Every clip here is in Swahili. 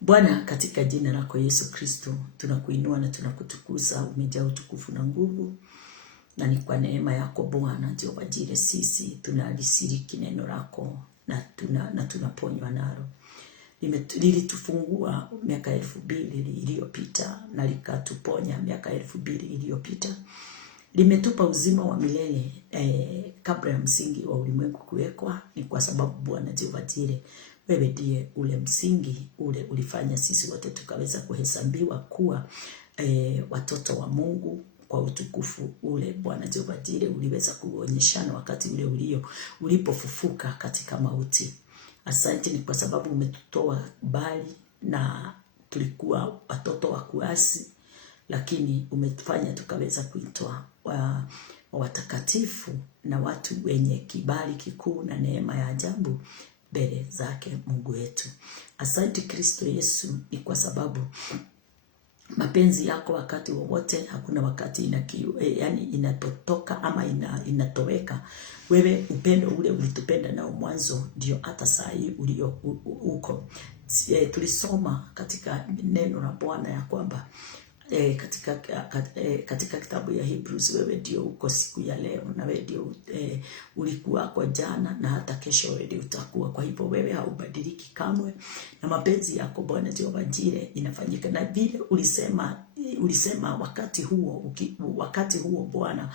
Bwana, katika jina lako Yesu Kristo, tunakuinua na tunakutukuza. Umejaa utukufu na nguvu, na ni kwa neema yako Bwana Jehova Jire sisi tunalisiriki neno lako na tunaponywa nalo. Lilitufungua miaka 2000 iliyopita na likatuponya miaka 2000 iliyopita. Limetupa uzima wa milele kabla ya msingi wa ulimwengu kuwekwa. Ni kwa sababu Bwana Jehova Jire, wewe ndiye ule msingi ule ulifanya sisi wote tukaweza kuhesabiwa kuwa watoto wa Mungu kwa utukufu ule. Bwana Jehova Jire, uliweza kuonyeshana wakati ule ulipofufuka katika mauti. Asante ni kwa sababu umetutoa mbali na tulikuwa watoto wa kuasi, lakini umetufanya tukaweza kuitwa watakatifu na watu wenye kibali kikuu na neema ya ajabu mbele zake Mungu wetu. Asante Kristo Yesu, ni kwa sababu mapenzi yako wakati wowote, hakuna wakati inapotoka ama inatoweka. Wewe upendo ule ulitupenda nao mwanzo, ndio hata saa hii uko. Tulisoma katika neno la Bwana ya kwamba katika kitabu ya Hebrews, wewe ndio uko siku ya leo, na wewe ndio ulikuwa kwa jana na hata kesho wewe ndio utakuwa. Kwa hivyo wewe haubadiliki kamwe, na mapenzi yako Bwana Jehova Jire inafanyika. Na vile ulisema wakati huo Bwana,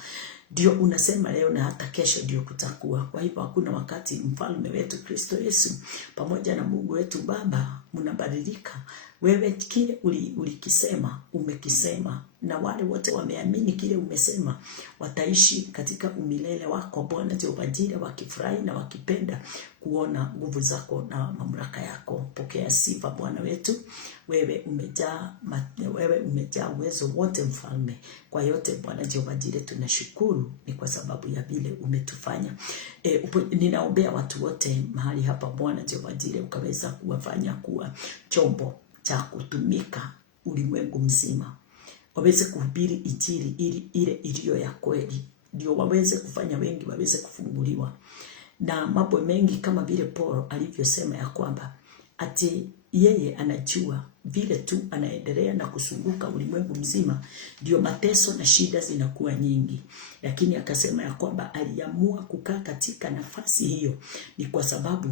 ndio unasema leo na hata kesho ndio kutakuwa. Kwa hivyo hakuna wakati mfalme wetu Kristo Yesu pamoja na Mungu wetu Baba mnabadilika. Wewe kile ulikisema umekisema, na wale wote wameamini kile umesema wataishi katika umilele wako Bwana Jehova Jire, wakifurahi na wakipenda kuona nguvu zako na mamlaka yako. Pokea sifa Bwana wetu. Wewe umejaa uwezo wote mfalme. Kwa yote Bwana Jehova Jire tunashukuru, ni kwa sababu ya vile umetufanya. Ninaombea watu wote mahali hapa Bwana Jehova Jire, ukaweza kuwafanya kuwa chombo cha kutumika ulimwengu mzima, waweze kuhubiri injili ile iliyo ya kweli, ndio waweze kufanya wengi waweze kufunguliwa na mambo mengi, kama vile Paul alivyosema ya kwamba ati yeye anajua vile tu anaendelea na kusunguka ulimwengu mzima ndio mateso na shida zinakuwa nyingi, lakini akasema ya kwamba aliamua kukaa katika nafasi hiyo ni kwa sababu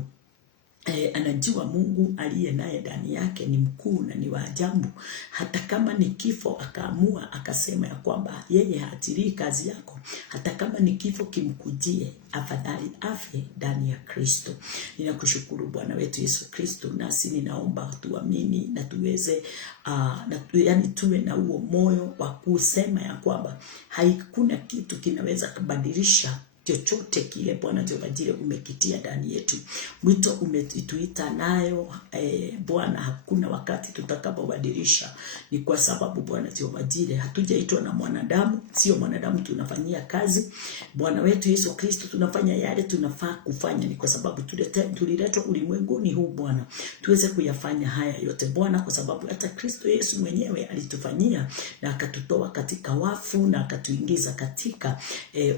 anajua Mungu aliye naye ndani yake ni mkuu na ni wa ajabu. Hata kama ni kifo, akaamua akasema ya kwamba yeye haachirii kazi yako. Hata kama ni kifo kimkujie, afadhali afe ndani ya Kristo. Ninakushukuru Bwana wetu Yesu Kristo, nasi ninaomba tuamini na tuweze tuwe na huo moyo wa kusema ya kwamba hakuna kitu kinaweza kubadilisha chochote kile Bwana Jehova Jire umekitia ndani yetu. Mwito umetuita nayo Bwana, hakuna wakati tutakapobadilisha. Ni kwa sababu Bwana Jehova Jire hatujaitwa na mwanadamu, sio mwanadamu tunafanyia kazi. Bwana wetu Yesu Kristo, tunafanya yale tunafaa kufanya. Ni kwa sababu tuliletwa ulimwenguni huu Bwana tuweze kuyafanya haya yote Bwana, kwa sababu hata Kristo Yesu mwenyewe alitufanyia na akatutoa katika wafu na akatuingiza katika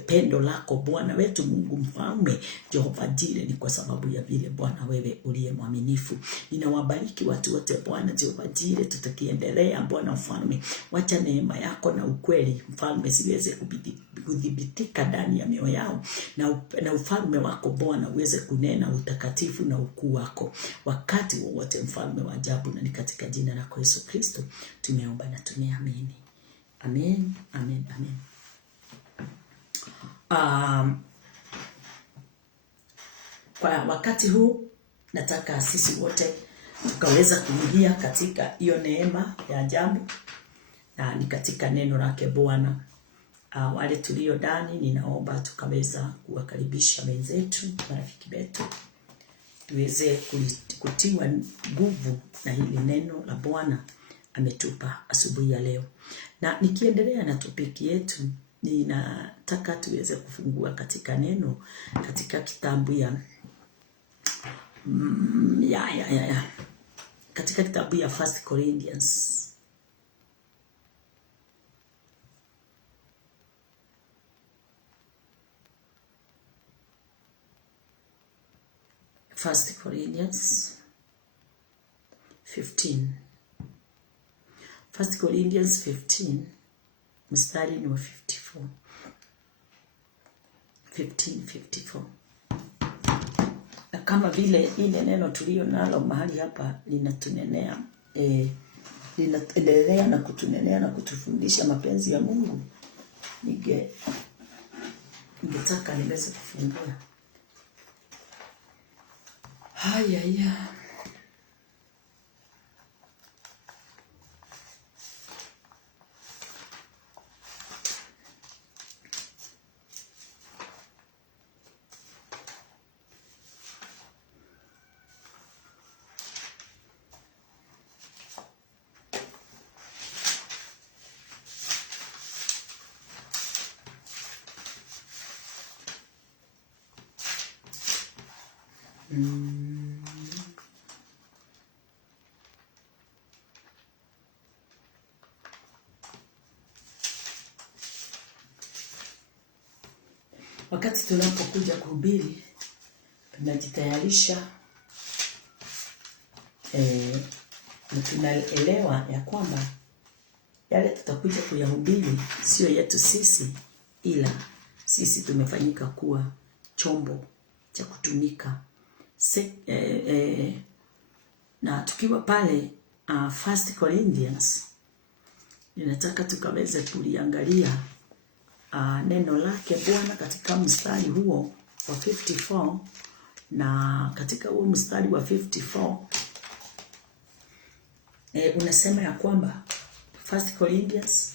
pendo lako Bwana wetu Mungu mfalme Jehova Jire. Ni kwa sababu ya vile Bwana wewe uliye mwaminifu. Ninawabariki watu wote Bwana Jehova Jire, tutakiendelea Bwana mfalme. Wacha neema yako na ukweli mfalme ziweze kudhibitika ndani ya mioyo yao, na ufalme wako Bwana uweze kunena utakatifu na ukuu wako wakati wowote mfalme wa ajabu. Na ni katika jina lako Yesu Kristo tumeomba na tumeamini. Amen, amen, amen. Kwa wakati huu nataka sisi wote tukaweza kuingia katika hiyo neema ya ajabu, na ni katika neno lake Bwana. Wale tulio ndani, ninaomba tukaweza kuwakaribisha wenzetu, marafiki wetu, tuweze kutiwa nguvu na hili neno la Bwana ametupa asubuhi ya leo. Na nikiendelea na topiki yetu, ninataka tuweze kufungua katika neno katika kitabu katika kitabu ya 1 Corinthians. 1 Corinthians 15. 1 Corinthians 15 mstari ni wa 54. 15:54. Na kama vile ile neno tulio nalo mahali hapa linatunenea linaendelea na kutunenea na kutufundisha mapenzi ya Mungu, ningetaka niweze kufungua haya. Wakati tunapokuja kuhubiri, tunajitayarisha na tunaelewa ya kwamba yale tutakuja kuyahubiri sio yetu sisi, ila sisi tumefanyika kuwa chombo cha kutumika. Na tukiwa pale 1 Corinthians, ninataka tukaweze kuliangalia neno lake Bwana katika mstari huo wa 54. Na katika huo mstari wa 54 unasema ya kwamba 1 Corinthians,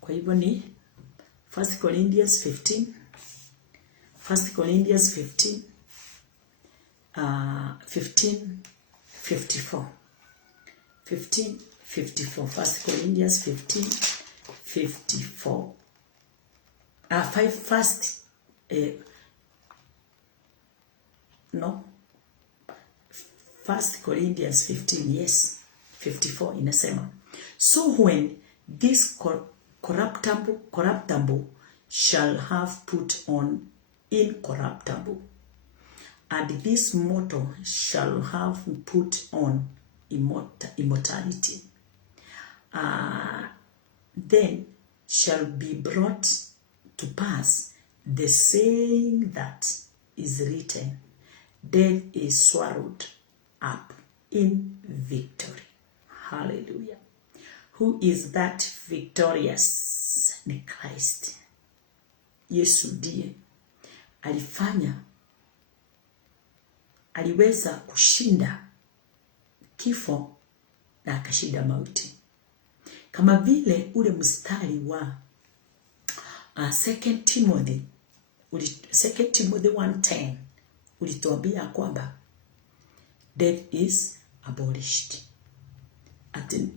kwa hivyo ni 1 Corinthians 15, 1 Corinthians 15 15:54. 15:54. 1 Corinthians 15:54. 1 Corinthians 15, yes, 54 inasema, so when this corruptible shall have put on incorruptible, and this mortal shall have put on immortality, then shall be brought to pass the saying that is written, death is swallowed up in victory. Hallelujah. Who is that victorious? Ni Christ. Yesu ndiye aliweza kushinda kifo na akashinda mauti. Kama vile ule mstari wa 2 Timothy 1:10 ulituambia kwamba death is abolished. Ati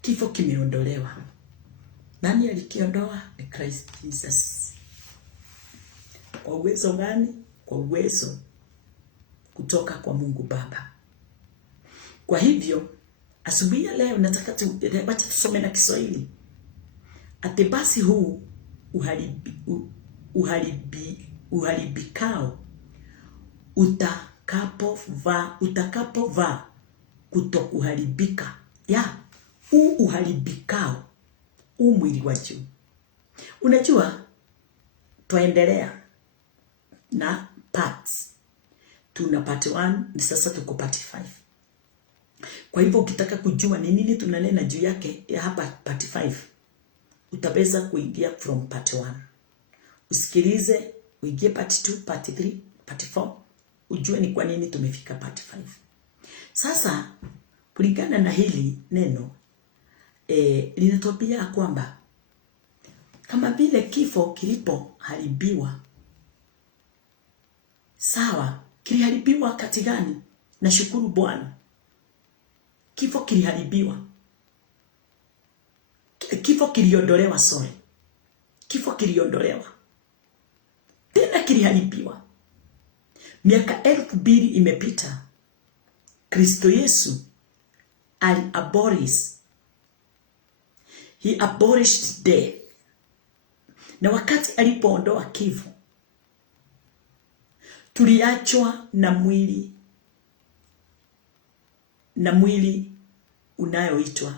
kifo kimeondolewa. Nani alikiondoa? Ni Christ Jesus. Kwa uwezo gani? Kwa uwezo kutoka kwa Mungu Baba. Kwa hivyo asubuhi ya leo nataka wacha tusome na Kiswahili. Ate basi huu uharibikao utakapovaa kutokuharibika. Uharibikao mwili wa juu. Unajua tuendelea na parts. Tuna part 1 ni sasa tuko part 5. Kwa hivyo ukitaka kujua ni nini tunanena juu yake ya hapa part 5, utaweza kuingia from part 1. Usikilize, uingie part 2, part 3, part 4, ujue ni kwa nini tumefika part 5. Sasa kulingana na hili neno linatuambia kwamba kama vile kifo kilipoharibiwa, sawa, kiliharibiwa wakati gani? Nashukuru Bwana. Kifo kiliharibiwa. Kifo kiliondolewa, sorry. Kifo kiliondolewa. Tena kiliharibiwa. Miaka 2000 imepita. Kristo Yesu He abolished death. Na wakati alipoondoa kifo, tuliachwa na mwili na mwili unayoitwa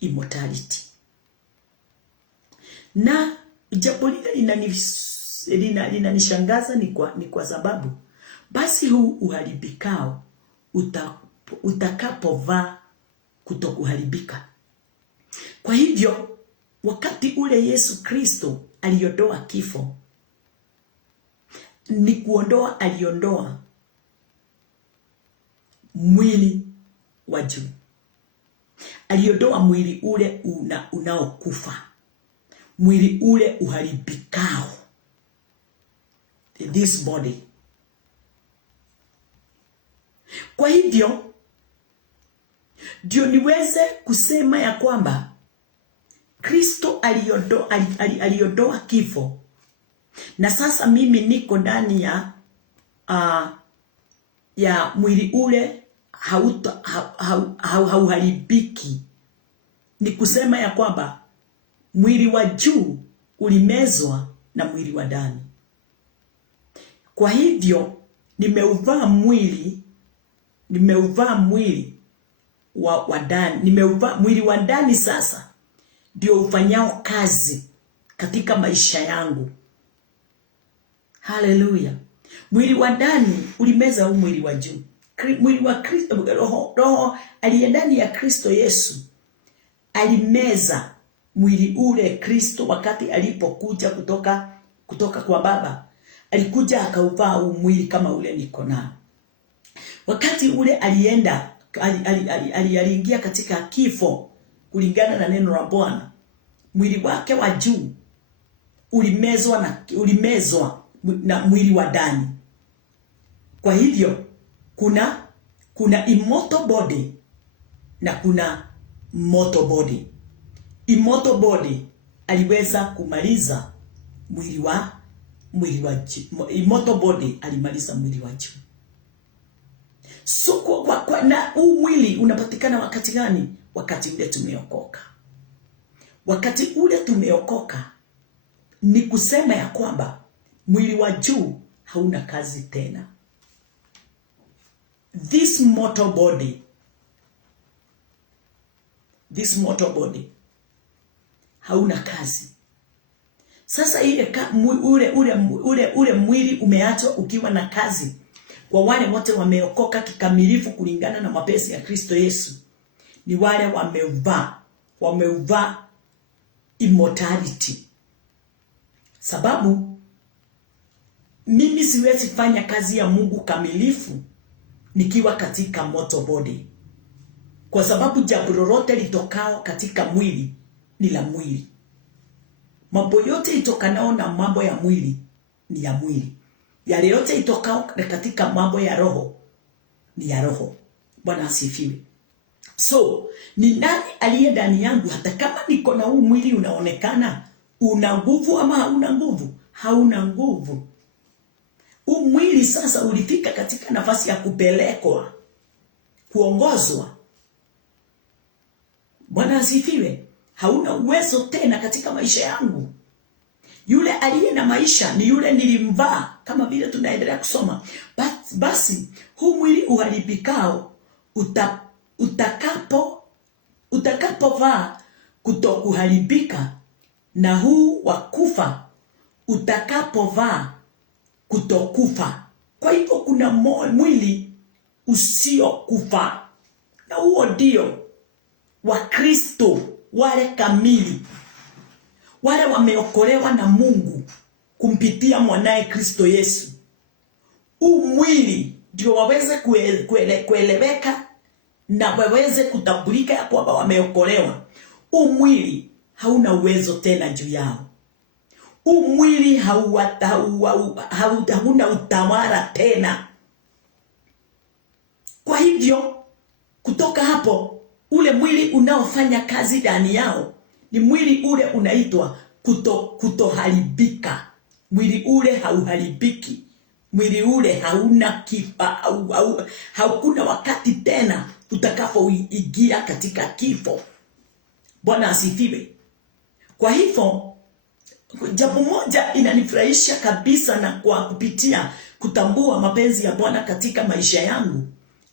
immortality. Na jambo lile linanishangaza ni kwa sababu basi huu uharibikao utakapovaa kutokuharibika. Kwa hivyo wakati ule Yesu Kristo aliondoa kifo, ni kuondoa, aliondoa mwili wa juu. Aliondoa mwili ule unaokufa, mwili ule uharibikao, this body. Kwa hivyo ndio niweze kusema ya kwamba Kristo aliondoa kifo, na sasa mimi niko ndani ya mwili ule hauharibiki. Ni kusema ya kwamba mwili wa juu ulimezwa na mwili wa ndani. Kwa hivyo nimeuvaa mwili wa ndani, nimeuvaa mwili wa ndani. Sasa ndio ufanyao kazi katika maisha yangu. Haleluya. Mwili wa ndani ulimeza huu mwili wa juu. Mwili wa Kristo, roho aliye ndani ya Kristo Yesu alimeza mwili ule. Kristo wakati alipokuja kutoka kwa Baba, alikuja akauvaa huu mwili kama ule niko nao. Wakati ule aliingia katika kifo kulingana na neno la Bwana, mwili wake wa juu ulimezwa na mwili wa ndani. Kwa hivyo kuna immortal body na kuna mortal body. Immortal body aliweza kumaliza mwili wa immortal body alimaliza mwili wa juu. So na huu mwili unapatikana wakati gani? Wakati ule tumeokoka. Wakati ule tumeokoka ni kusema ya kwamba mwili wa juu hauna kazi tena. This mortal body hauna kazi. Sasa ule mwili umeachwa ukiwa na kazi. Kwa wale wote wameokoka kikamilifu kulingana na mapenzi ya Kristo Yesu, ni wale wameuvaa immortality. Sababu mimi siwezi fanya kazi ya Mungu kamilifu nikiwa katika mortal body, kwa sababu jambo lolote litokao katika mwili ni la mwili. Mambo yote itokanao na mambo ya mwili ni ya mwili. Yale yote itokao katika mambo ya roho ni ya roho. Bwana asifiwe. So ni nani aliye ndani yangu? Hata kama niko na huu mwili unaonekana una nguvu ama hauna nguvu? Hauna nguvu. Huu mwili sasa ulifika katika nafasi ya kupelekwa, kuongozwa. Bwana asifiwe. Hauna uwezo tena katika maisha yangu. Yule aliye na maisha ni yule nilimvaa, kama vile tunaendelea kusoma. Basi huu mwili uharibikao utakapovaa kutokuharibika, na huu wa kufa utakapovaa kutokufa. Kwa hivyo kuna mwili usiokufa, na huo ndio wa Kristo, wale kamili, wale wameokolewa na Mungu kumpitia mwanae Kristo Yesu. Huu mwili ndio waweze kueleweka na waweze kutambulika ya kwamba wameokolewa. Huu mwili hauna uwezo tena juu yao. Huu mwili hauna utawala tena. Kwa hivyo kutoka hapo, ule mwili unaofanya kazi ndani yao ni mwili ule unaitwa kutoharibika. Mwili ule hauharibiki. Mwili ule hauna kifa, hakuna wakati tena utakapoingia katika kifo. Bwana asifiwe. Kwa hivyo jambo moja inanifurahisha kabisa, na kwa kupitia kutambua mapenzi ya Bwana katika maisha yangu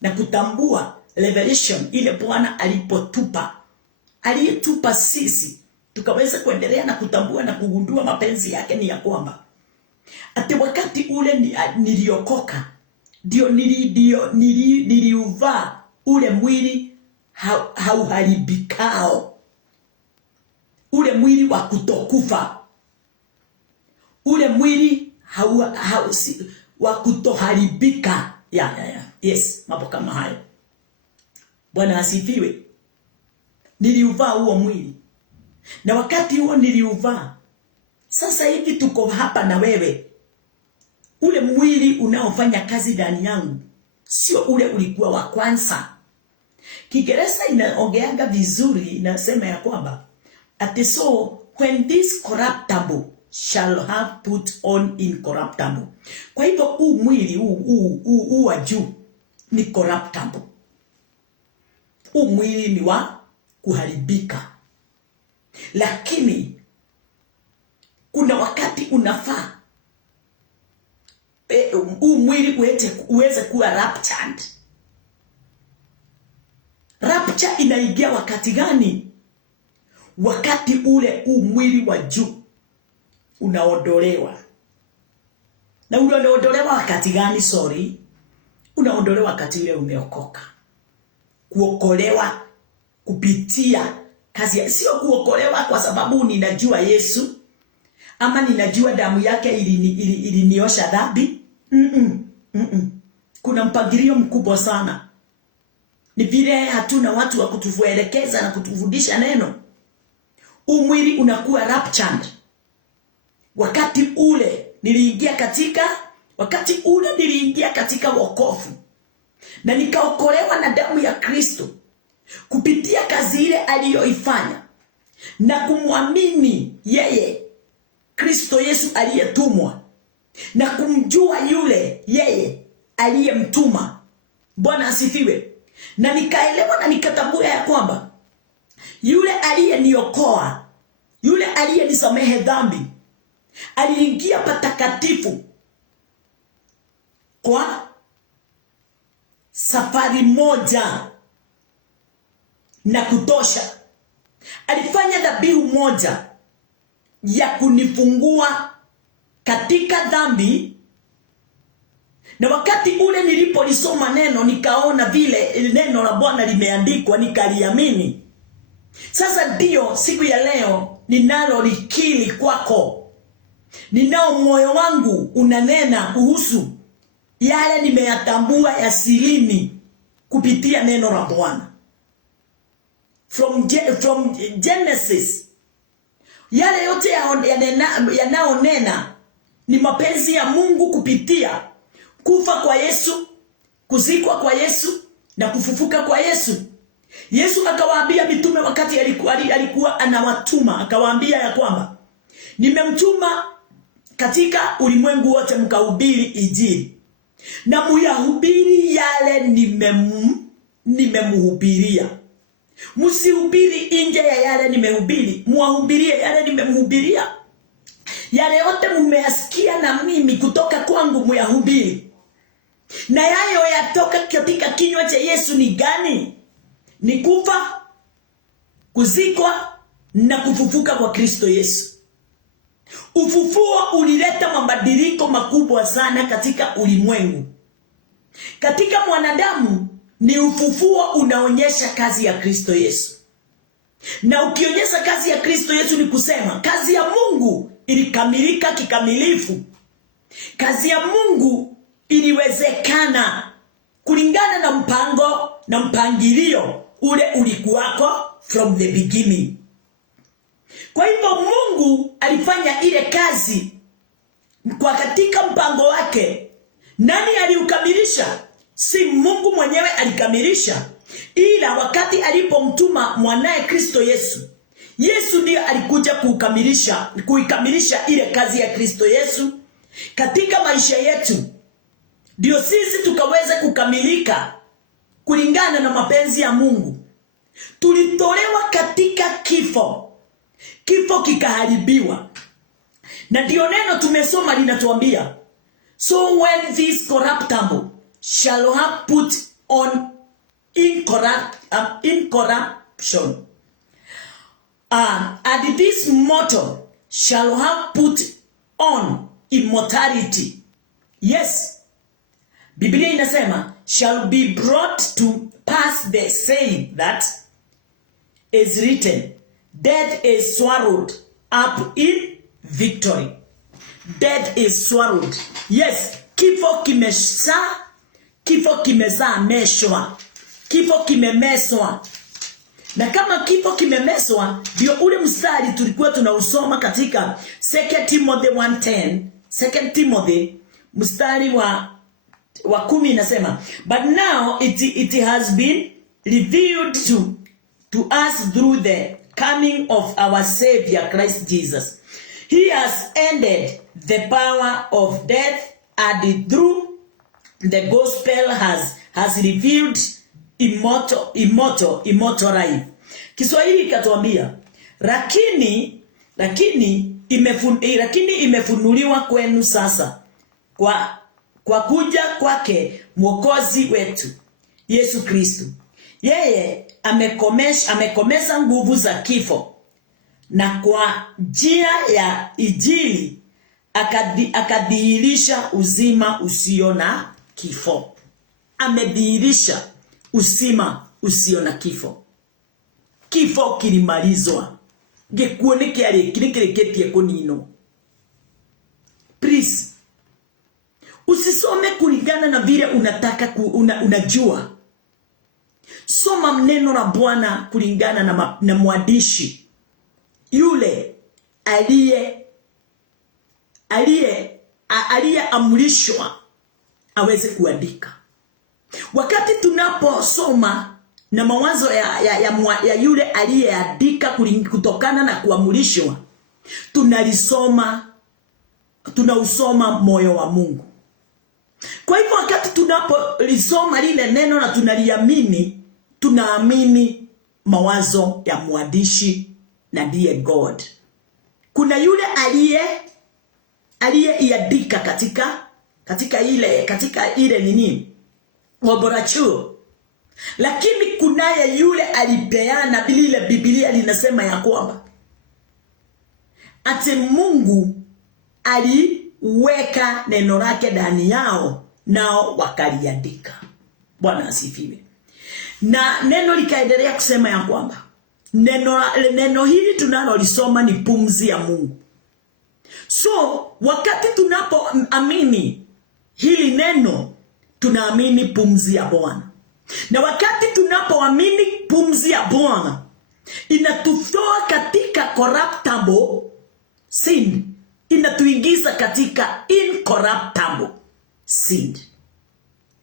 na kutambua revelation ile Bwana aliyetupa sisi tukaweza kuendelea na kutambua na kugundua mapenzi yake, ni ya kwamba ati wakati ule niliokoka ndio niliuvaa ule mwili hauharibikao, ule mwili wa kutokufa, ule mwili wa kutoharibika. Yes, mambo kama hayo. Bwana asifiwe. Niliuvaa huo mwili, na wakati huo niliuvaa, sasa hivi tuko hapa na wewe, ule mwili unaofanya kazi ndani yangu sio ule ulikuwa wa kwanza. Kiingereza inaongeanga vizuri, inasema ya kwamba ati so when this corruptible shall have put on incorruptible. Kwa hivyo huu mwili huu wa juu ni corruptible, huu mwili ni wa kuharibika, lakini kuna wakati unafaa huu mwili uweze kuwa raptured. Rapture inaingia wakati gani? Wakati ule mwili wa juu unaondolewa. Na unaondolewa wakati gani? Unaondolewa wakati ule umeokoka. Kuokolewa kupitia kazi, sio kuokolewa kwa sababu ninajua Yesu ama ninajua damu yake iliniosha dhambi. Kuna mpangilio mkubwa sana. Ni vile hatuna watu wa kutuelekeza na kutufundisha neno. Mwili unakuwa raptured wakati ule niliingia katika wokovu, na nikaokolewa na damu ya Kristo kupitia kazi ile aliyoifanya na kumwamini yeye Kristo Yesu aliyetumwa na kumjua yule yeye aliyemtuma. Bwana asifiwe. Na nikaelewa na nikatambua ya kwamba yule aliyeniokoa, yule aliyenisamehe dhambi, aliingia patakatifu kwa safari moja na kutosha. Alifanya dhabihu moja ya kunifungua katika dhambi. Na wakati ule nilipolisoma neno, nikaona vile neno la Bwana limeandikwa, nikaliamini. Sasa ndio siku ya leo ninalo likili kwako. Ninao moyo wangu unanena kuhusu yale nimeyatambua ya silini kupitia neno la Bwana. From Genesis, yale yote yanaonena ni mapenzi ya Mungu kupitia kufa kwa Yesu, kuzikwa kwa Yesu na kufufuka kwa Yesu. Yesu akawaambia mitume wakati alikuwa anawatuma, akawaambia ya kwamba nimemtuma katika ulimwengu wote mkahubiri injili, na muyahubiri yale nimemhubiria. Msihubiri nje ya yale nimehubiri, muwahubirie yale nimemhubiria. Yale yote mmeyasikia na mimi kutoka kwangu muyahubiri. Na yayo yatoka katika kinywa cha Yesu ni gani? Ni kufa, kuzikwa na kufufuka kwa Kristo Yesu. Ufufuo ulileta mabadiliko makubwa sana katika ulimwengu. Katika mwanadamu ni ufufuo unaonyesha kazi ya Kristo Yesu. Na ukionyesha kazi ya Kristo Yesu ni kusema kazi ya Mungu ilikamilika kikamilifu. Kazi ya Mungu iliwezekana kulingana na mpango na mpangilio ule ulikuwako from the beginning. Kwa hivyo Mungu alifanya ile kazi kwa katika mpango wake. Nani aliukamilisha? Si Mungu mwenyewe alikamilisha, ila wakati alipomtuma mwanae Kristo Yesu. Yesu ndiye alikuja kuikamilisha ile kazi ya Kristo Yesu katika maisha yetu. Ndio sisi tukaweze kukamilika kulingana na mapenzi ya Mungu. Tulitolewa katika kifo. Kifo kikaharibiwa. Na ndio neno tumesoma linatuambia, so when this corruptible shall have put on incorruptible. incorruption. And this mortal shall have put on immortality. Yes. Biblia inasema shall be brought to pass the saying that is written, death is swallowed up in victory. Death is swallowed. Yes, kifo kimemeshwa. Kifo kimemeswa. Na kama kifo kimemeswa, ndio ule mstari tulikuwa tunausoma katika 2 Timothy 1:10. 2 Timothy mstari wa 10 inasema, but now it has been revealed to us through the coming of our Savior Christ Jesus. He has ended the power of death, and through the gospel has revealed immortal life. Kiswahili katuambia, lakini imefunuliwa kwenu sasa kwa kuja kwake Mwokozi wetu Yesu Kristo. Yeye amekomesha nguvu za kifo, na kwa njia ya Injili akadhihirisha uzima usio na kifo. Amedhihirisha uzima usio na kifo. Kifo kilimalizwa. Gikuo nikireketie kunino. Please, usisome kulingana na vile unataka unajua. Soma neno la Bwana kulingana na mwandishi yule aliyeamrishwa aweze kuandika. Wakati tunaposoma na mawazo ya yule aliyeandika kutokana na kuamrishwa, tunausoma moyo wa Mungu. Kwa hivyo wakati tunapolisoma lile neno na tunaliamini, tunaamini mawazo ya mwandishi na ndiye God. Kuna yule aliyeiandika katika ile nini? Laboratory. Lakini kunaye yule alipeana, lile Biblia linasema ya kwamba ati Mungu aliweka neno lake ndani yao, nao wakaliandika. Bwana asifiwe. Na neno likaendelea kusema ya kwamba neno hili tunalolisoma ni pumzi ya Mungu. So wakati tunapoamini hili neno, tunaamini pumzi ya Bwana. Na wakati tunapoamini pumzi ya Bwana, inatutoa katika corruptible sin, inatuingiza katika incorruptible sin.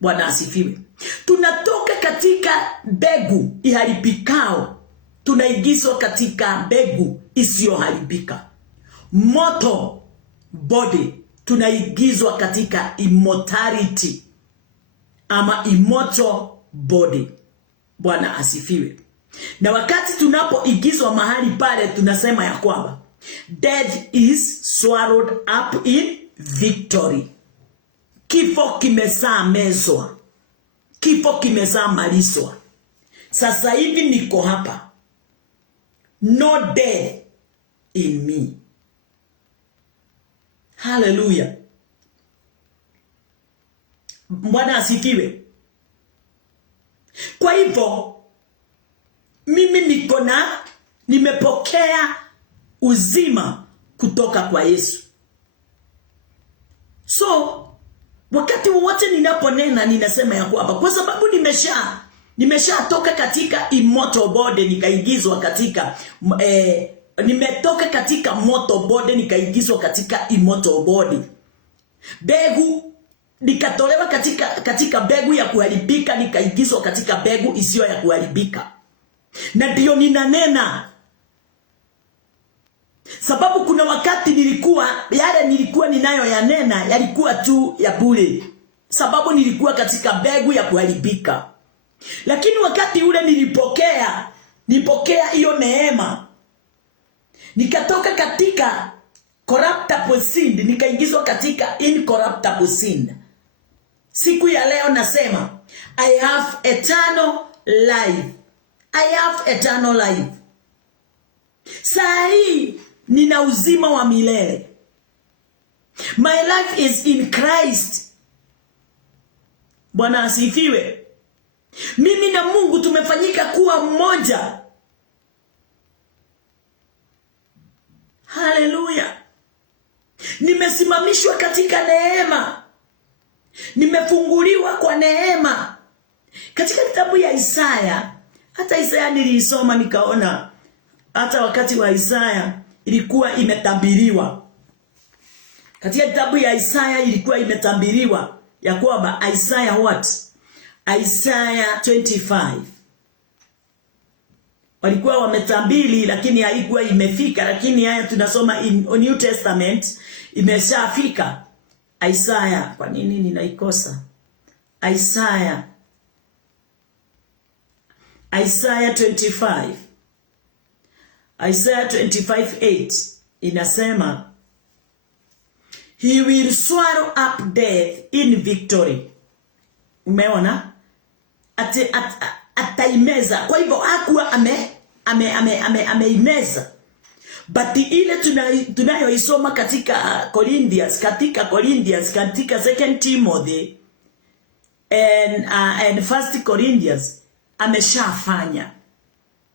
Bwana asifiwe. Tunatoka katika mbegu iharibikao, tunaingizwa katika mbegu isiyoharibika. Mortal body, tunaingizwa katika immortality ama immortal body. Bwana asifiwe. Na wakati tunapoingizwa mahali pale, tunasema ya kwamba death is swallowed up in victory. Kifo kimesamezwa. Kifo kimesamalizwa. Sasa hivi niko hapa. No death in me. Hallelujah. Bwana asifiwe. Kwa hivyo mimi nimepokea uzima kutoka kwa Yesu. So wakati wote ninaponena, ninasema ya kwamba kwa sababu nimeshatoka katika immortal body, nikaingizwa katika nimetoka katika mortal body nikaingizwa katika immortal body. Begu nikatolewa katika begu ya kuharibika, nikaingizwa katika begu isiyo ya kuharibika. Na ndio ninanena, sababu kuna wakati nilikuwa ninayo yanena yalikuwa tu ya bure, sababu nilikuwa katika begu ya kuharibika. Lakini wakati ule nilipokea hiyo neema, nikatoka katika corruptible sin nikaingizwa katika incorruptible sin. Siku ya leo nasema I have eternal life. I have eternal life. Saa hii nina uzima wa milele. My life is in Christ. Bwana asifiwe. Mimi na Mungu tumefanyika kuwa mmoja. Haleluya. Nimesimamishwa katika neema. Nimefunguliwa kwa neema. Katika kitabu ya Isaya, hata Isaya nilisoma nikaona hata wakati wa Isaya ilikuwa imetabiriwa. Katika kitabu ya Isaya ilikuwa imetabiriwa ya kwamba Isaiah what? Isaiah 25. Walikuwa wametabiri lakini haikuwa imefika, lakini haya tunasoma in New Testament imeshafika. Isaiah, kwa nini ninaikosa? Isaiah 25. Isaiah 25:8 inasema he will swallow up death in victory. Umeona? Ataimeza. Kwa hivyo hakuwa ameimeza. But ile tunayoisoma katika Corinthians, katika 2 Timothy and 1 Corinthians ameshafanya.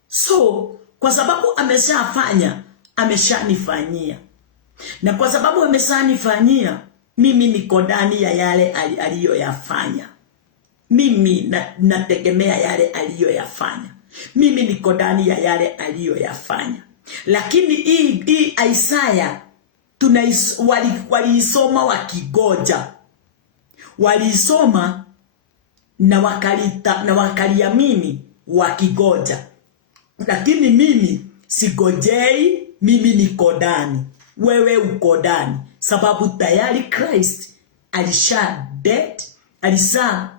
So kwa sababu ameshafanya, ameshanifanyia. Na kwa sababu ameshanifanyia, mimi niko ndani ya yale aliyoyafanya. Mimi nategemea yale aliyoyafanya. Mimi niko ndani ya yale aliyoyafanya. Lakini hii Isaya waliisoma wakigoja. Waliisoma na wakaliamini wakigoja. Lakini mimi sigojei, mimi niko ndani. Wewe uko ndani. Sababu tayari Christ alisha dead, alisha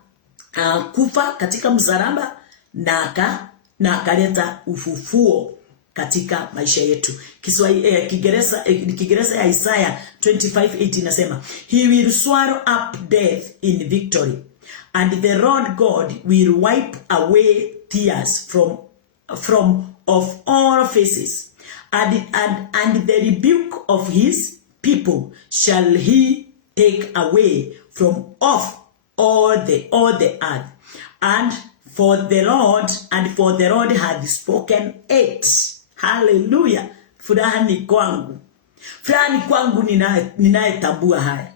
kufa katika msalaba na akaleta ufufuo katika maisha yetu. Kiingereza ya Isaiah 25:8 inasema he will swallow up death in victory, and the Lord God will wipe away tears from of all faces, and the rebuke of his people shall he take away from off all the earth. And for the Lord had spoken it. Hallelujah. Furahani kwangu. Furahani kwangu ninayetambua haya.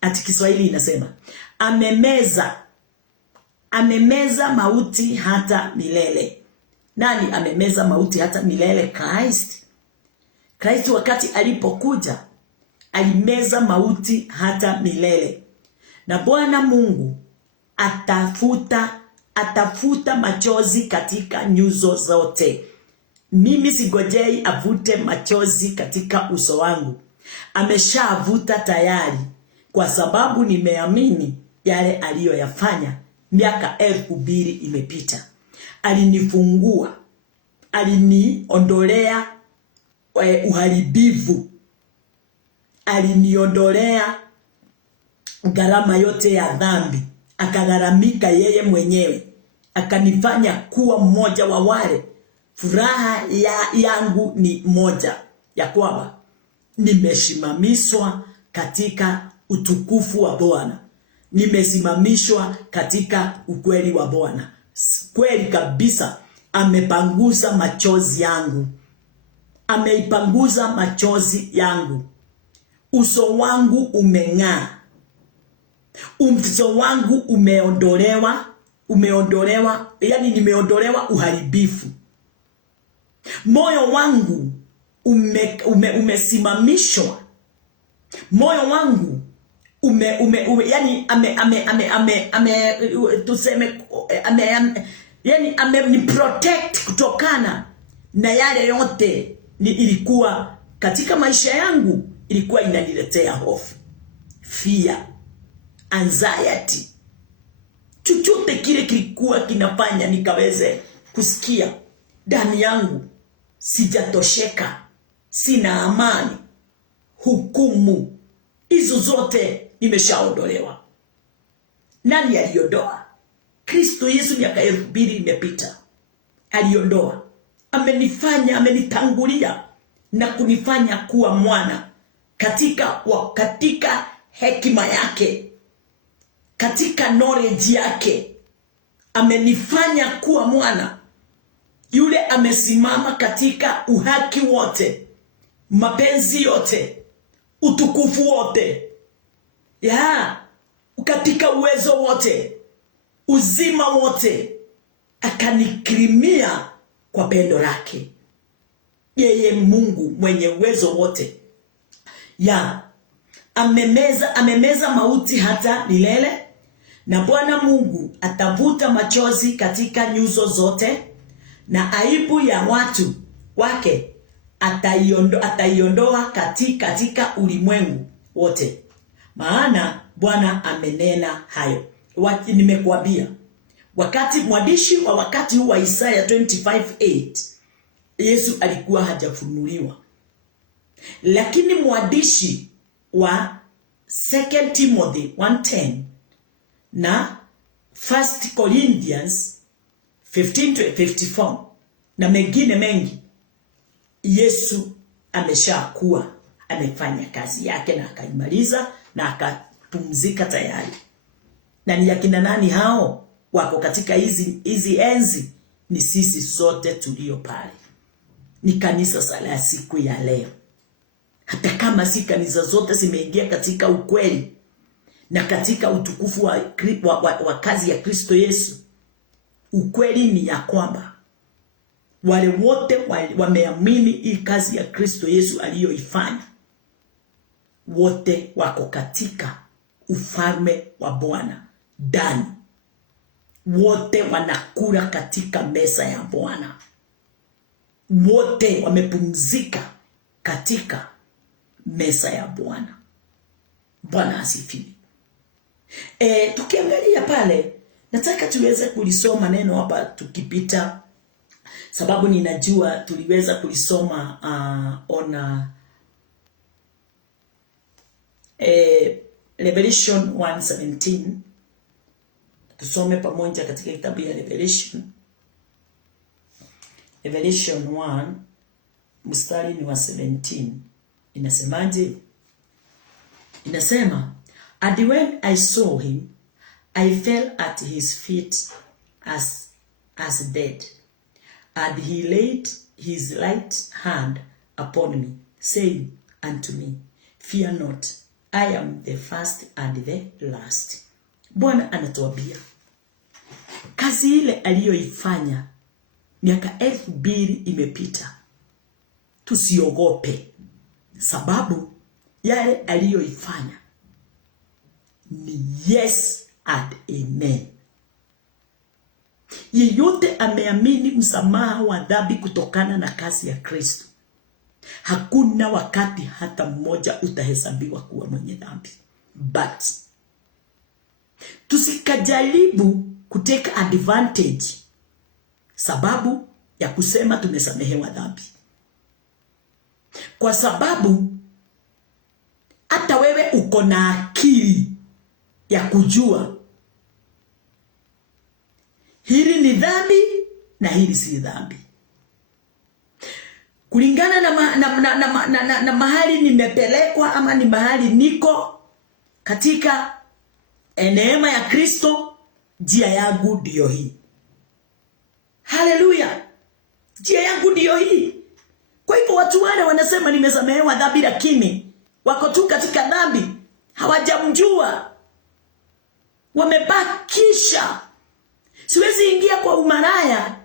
Ati Kiswahili inasema amemeza mauti hata milele. Nani amemeza mauti hata milele? Christ. Christ wakati alipokuja alimeza mauti hata milele. Na Bwana Mungu atafuta machozi katika nyuso zote. Mimi sigojei avute machozi katika uso wangu. Ameshavuta tayari, kwa sababu nimeamini yale aliyoyafanya. Miaka 2000 imepita. Alinifungua, aliniondolea uharibifu, aliniondolea gharama yote ya dhambi, akagharamika yeye mwenyewe, akanifanya kuwa mmoja wa wale. Furaha yangu ni moja, ya kwamba nimesimamishwa katika utukufu wa Bwana, nimesimamishwa katika ukweli wa Bwana. Kweli kabisa, amepanguza machozi yangu, ameipanguza machozi yangu. Uso wangu umeng'aa, uso wangu umeondolewa, yani nimeondolewa uharibifu. Moyo wangu umesimamishwa. Moyo wangu yani ni protect kutokana na yale yote ilikuwa katika maisha yangu, ilikuwa inaniletea hofu, fear, anxiety. Chochote kile kilikuwa kinafanya nikaweze kusikia ndani yangu sijatosheka, sina amani, hukumu. Hizo zote nimeshaondolewa. Nani aliondoa? Kristo Yesu miaka 2000 imepita, aliondoa, amenifanya, amenitangulia na kunifanya kuwa mwana katika hekima yake, katika knowledge yake, amenifanya kuwa mwana. Yule amesimama katika uhaki wote, mapenzi yote, utukufu wote, katika uwezo wote, uzima wote, akanikirimia kwa pendo lake. Yeye Mungu mwenye uwezo wote, amemeza mauti hata milele, na Bwana Mungu atavuta machozi katika nyuso zote, na aibu ya watu wake ataiondoa katika ulimwengu wote. Maana Bwana amenena hayo. Nimekuambia, wakati mwandishi wa wakati huu wa Isaya 25:8, Yesu alikuwa hajafunuliwa. Lakini mwandishi wa 2 Timothy 1:10 na 1 Corinthians 15:54 na mengine mengi, Yesu ameshakuwa amefanya kazi yake na akaimaliza na akapumzika tayari. Na ni yakina nani hao wako katika hizi enzi? Ni sisi sote tulio pale. Ni kanisa la siku ya leo. Hata kama si kanisa zote zimeingia katika ukweli na katika utukufu wa kazi ya Kristo Yesu, ukweli ni ya kwamba wale wote wameamini hii kazi ya Kristo Yesu aliyoifanya, wote wako katika ufalme wa Bwana ndani. Wote wanakula katika meza ya Bwana. Wote wamepumzika katika meza ya Bwana. Bwana asifiwe. Tukiangalia pale, nataka tuweze kulisoma neno hapa tukipita, sababu ninajua tuliweza kulisoma on Revelation 1:17. Tusome pamoja katika kitabu ya Revelation 1 mstari ni wa 17. Inasemaje? Inasema, and when I saw him, I fell at his feet as dead. And he laid his right hand upon me, saying unto me, fear not, I am the first and the last. Bwana anatuambia kazi ile aliyoifanya miaka 2000 imepita, tusiogope, sababu yale aliyoifanya ni yes and amen. Yeyote ameamini msamaha wa dhambi kutokana na kazi ya Kristo, hakuna wakati hata mmoja utahesabiwa kuwa mwenye dhambi. But tusikajaribu kuteka advantage sababu ya kusema tumesamehewa dhambi, kwa sababu hata wewe uko na akili ya kujua hili ni dhambi na hili si dhambi, kulingana na mahali nimepelekwa ama ni mahali niko katika neema ya Kristo. Njia yangu ndio hii. Haleluya, njia yangu ndio hii. Kwa hivyo watu wale wanasema nimesamehewa dhambi, lakini wako tu katika dhambi, hawajamjua, wamebakisha. Siwezi ingia kwa umaraya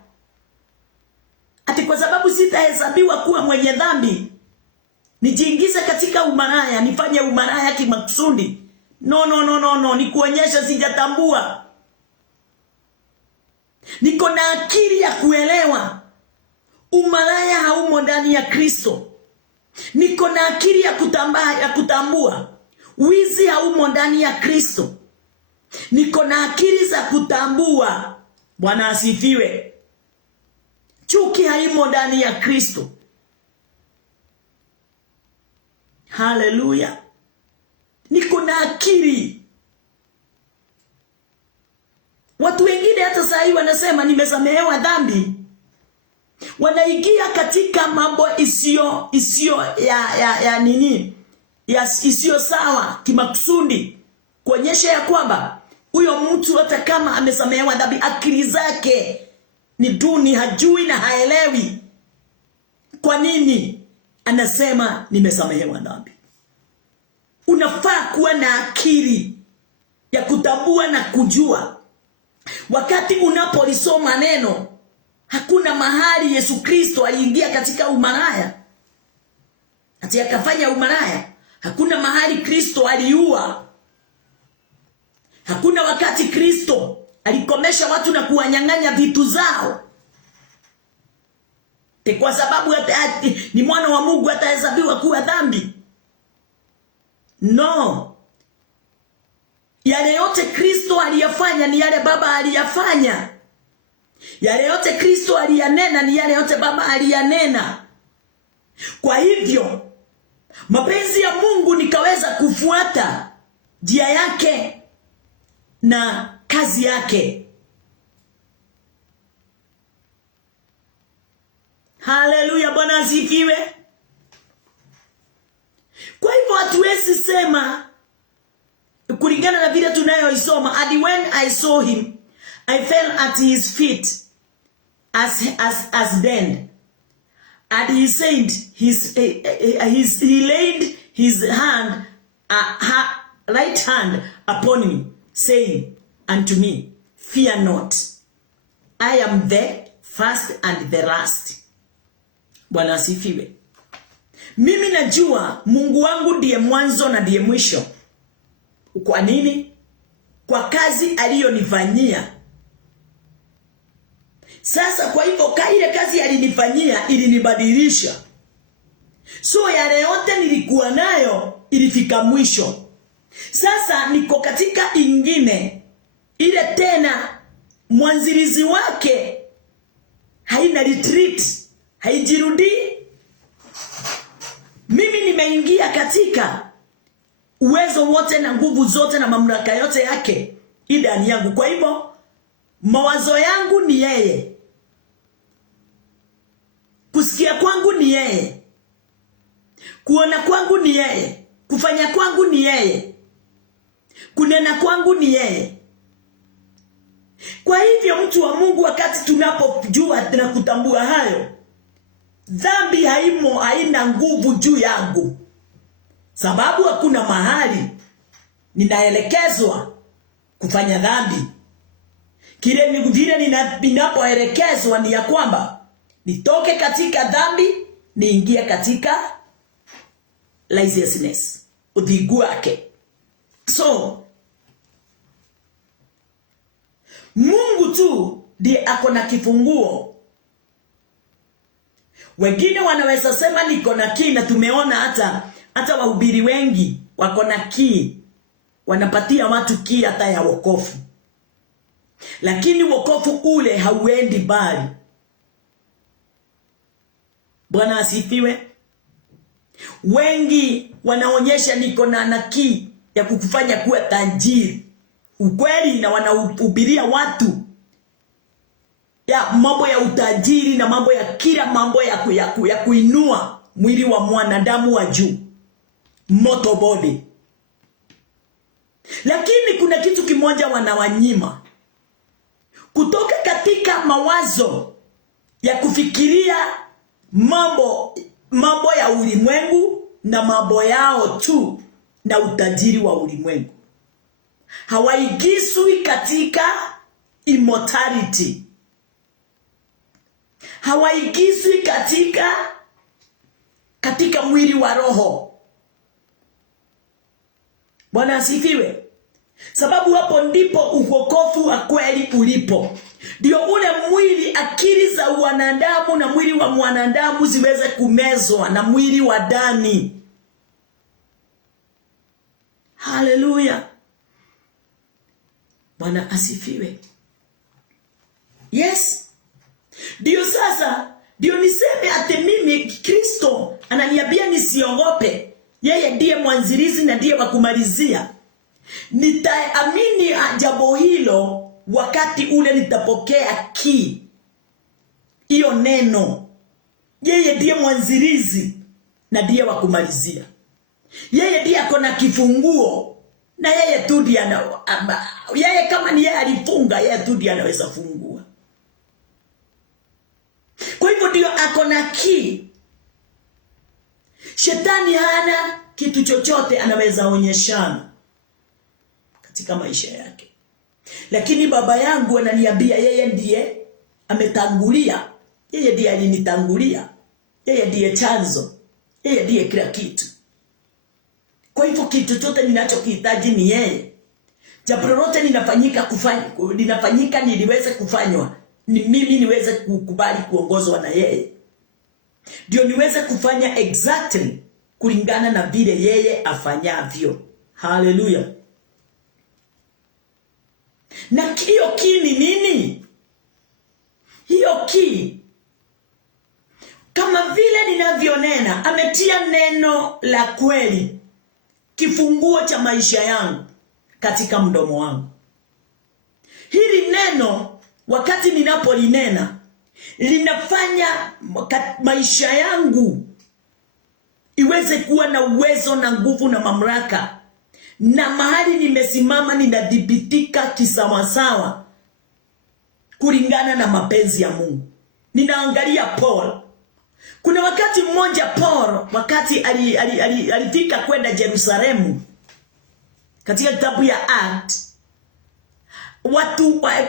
ati kwa sababu sitahesabiwa kuwa mwenye dhambi nijiingize katika umaraya, nifanye umaraya kimakusudi. No, ni kuonyesha sijatambua. Niko na akili ya kuelewa umaraya haumo ndani ya Kristo. Niko na akili ya kutambua wizi haumo ndani ya Kristo. Niko na akili za kutambua, Bwana asifiwe, chuki haimo ndani ya Kristo. Haleluya. Niko na akili. Watu wengine hata saa hii wanasema nimesamehewa dhambi. Wanaingia katika mambo isiyo isiyo sawa kimakusudi, kuonyesha ya kwamba huyo mtu hata kama amesamehewa dhambi, akili zake ni duni, hajui na haelewi kwa nini anasema nimesamehewa dhambi. Unafaa kuwa na akili ya kutambua na kujua. Wakati unapolisoma neno, hakuna mahali Yesu Kristo aliingia katika umaraya ati akafanya umaraya. Hakuna mahali Kristo aliua. Hakuna wakati Kristo alikomesha watu na kuwanyang'anya vitu zao. Kwa sababu ni mwana wa Mungu atahesabiwa kuwa dhambi. No. Yale yote Kristo aliyafanya ni yale Baba aliyafanya. Yale yote Kristo aliyanena ni yale yote Baba aliyanena. Kwa hivyo mapenzi ya Mungu nikaweza kufuata njia yake na kazi yake. Haleluya, Bwana asifiwe. Kwa hivyo hatuwezi sema kulingana na vile tunayoisoma, and when I saw him I fell at his feet as dead, and he said he laid his right hand upon me, saying unto me, fear not, I am the first and the last. Bwana asifiwe. Mimi najua Mungu wangu ndiye mwanzo na ndiye mwisho. Kwa nini? Kwa kazi aliyonifanyia. Sasa kwa hivyo ile kazi alinifanyia ilinibadilisha. So yale yote nilikuwa nayo ilifika mwisho. Sasa niko katika ingine ile tena mwanzilizi wake haina retreat, haijirudi. Mimi nimeingia katika uwezo wote na nguvu zote na mamlaka yote yake ndani yangu. Kwa hivyo mawazo yangu ni yeye, kusikia kwangu ni yeye, kuona kwangu ni yeye, kufanya kwangu ni yeye, kunena kwangu ni yeye. Kwa hivyo mtu wa Mungu, wakati tunapojua na kutambua hayo, dhambi haina nguvu juu yangu, sababu hakuna mahali ninaelekezwa kufanya dhambi. Kile ninapoelekezwa ni ya kwamba nitoke katika dhambi niingie katika righteousness, udhigu wake. So Mungu tu ndiye ako na kifunguo. Wengine wanaweza sema niko na key, na tumeona hata wahubiri wengi wako na key, wanapatia watu key hata ya wokovu. Lakini wokovu ule hauendi mbali. Bwana asifiwe. Wengi wanaonyesha niko na key ya kukufanya kuwa tajiri. Ukweli, na wanahubiria watu ya mambo ya utajiri na mambo ya kila mambo ya kuinua mwili wa mwanadamu wa juu, moto body. Lakini kuna kitu kimoja wanawanyima, kutoka katika mawazo ya kufikiria mambo ya ulimwengu na mambo yao tu na utajiri wa ulimwengu. Hawaigizwi katika immortality. Hawaigizwi katika mwili wa roho. Bwana asifiwe. Sababu hapo ndipo uokovu wa kweli ulipo. Ndio ule mwili, akili za wanadamu na mwili wa mwanadamu ziweze kumezwa na mwili wa ndani. Haleluya. Bwana asifiwe. Yes. Ndio sasa, ndio niseme ate mimi Kristo ananiambia nisiogope. Yeye ndiye mwanzilizi na ndiye wa kumalizia. Nitaamini jambo hilo wakati ule nitapokea hiyo neno. Yeye ndiye mwanzilizi na ndiye wa kumalizia. Yeye ndiye ako na kifunguo, na yeye tu ndiye yeye kama ni yeye alifunga, yeye tu ndiye anaweza fungua. Kwa hivyo ndio ako na Shetani hana kitu chochote anaweza onyeshana katika maisha yake. Lakini baba yangu ananiambia yeye ndiye ametangulia, yeye ndiye alinitangulia, yeye ndiye chanzo, yeye ndiye kila kitu. Kwa hivyo kitu chote ninachokihitaji ni yeye. Jambo lolote linafanyika niliweze kufanywa, ni mimi niweze kukubali kuongozwa na yeye. Ndio niweze kufanya exactly kulingana na vile yeye afanyavyo. Hallelujah. Na hiyo ni nini? Hiyo kama vile ninavyonena, ametia neno la kweli, kifunguo cha maisha yangu katika mdomo wangu. Hili neno wakati ninapolinena linafanya maisha yangu iweze kuwa na uwezo na nguvu na mamlaka, na mahali nimesimama ninadhibitika kisawasawa kulingana na mapenzi ya Mungu. Ninaangalia Paul. Kuna wakati mmoja Paul, wakati alifika kwenda Yerusalemu, katika kitabu ya Acts,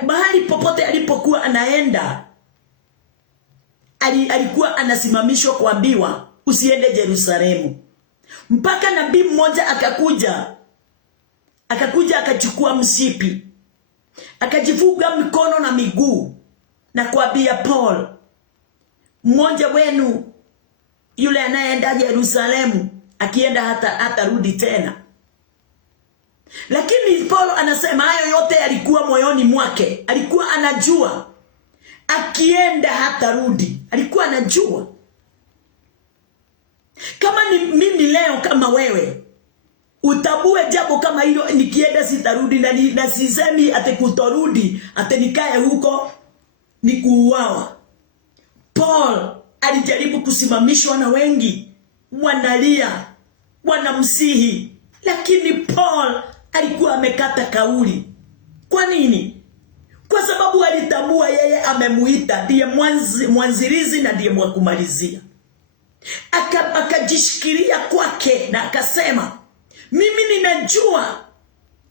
mahali popote alipokuwa anaenda, alikuwa anasimamishwa kuambiwa usiende Yerusalemu. Mpaka nabii mmoja akakuja akachukua mshipi, akajifunga mikono na miguu na kuambia Paul, mmoja wenu yule anayeenda Yerusalemu akienda hata rudi tena. Lakini Paul anasema hayo yote alikuwa moyoni mwake. Alikuwa anajua akienda hata rudi. Alikuwa anajua. Kama ni mimi leo kama wewe, utabue jambo kama hilo, nikienda sitarudi, na sisemi ate kutorudi, ate nikae huko ni kuuawa. Paul alijaribu kusimamishwa na wengi, wanalia, wanamsihi, lakini Paul alikuwa amekata kauli. Kwa nini? Kwa sababu alitambua yeye amemuita, ndiye mwanzilizi na ndiye mwakumalizia. Akajishikilia kwake na akasema, mimi ninajua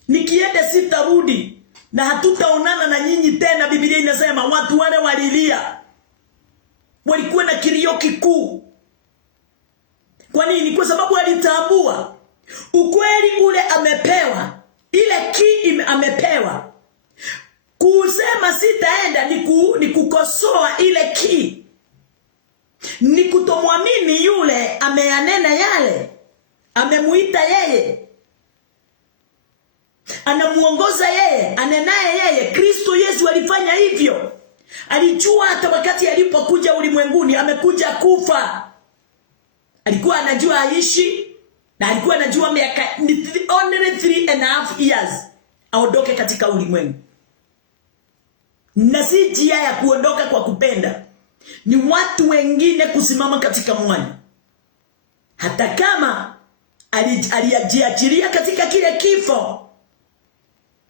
nikienda sitarudi na hatutaonana na nyinyi tena. Biblia inasema watu wale walilia, walikuwa na kilio kikuu. Kwa nini? Kwa sababu alitambua ukweli ule amepewa, ile amepewa. Kusema sitaenda ni kukosoa ile ni kutomwamini yule ameyanena yale, amemuita yeye, anamuongoza yeye, anenaye yeye. Kristo Yesu alifanya hivyo. Alijua hata wakati alipokuja ulimwenguni amekuja kufa. Alikuwa anajua aishi, na alikuwa anajua miaka only 3.5 years aondoke katika ulimwengu. Na si njia ya kuondoka kwa kupenda, ni watu wengine kusimama katika mwanya. Hata kama alijiachilia katika kile kifo,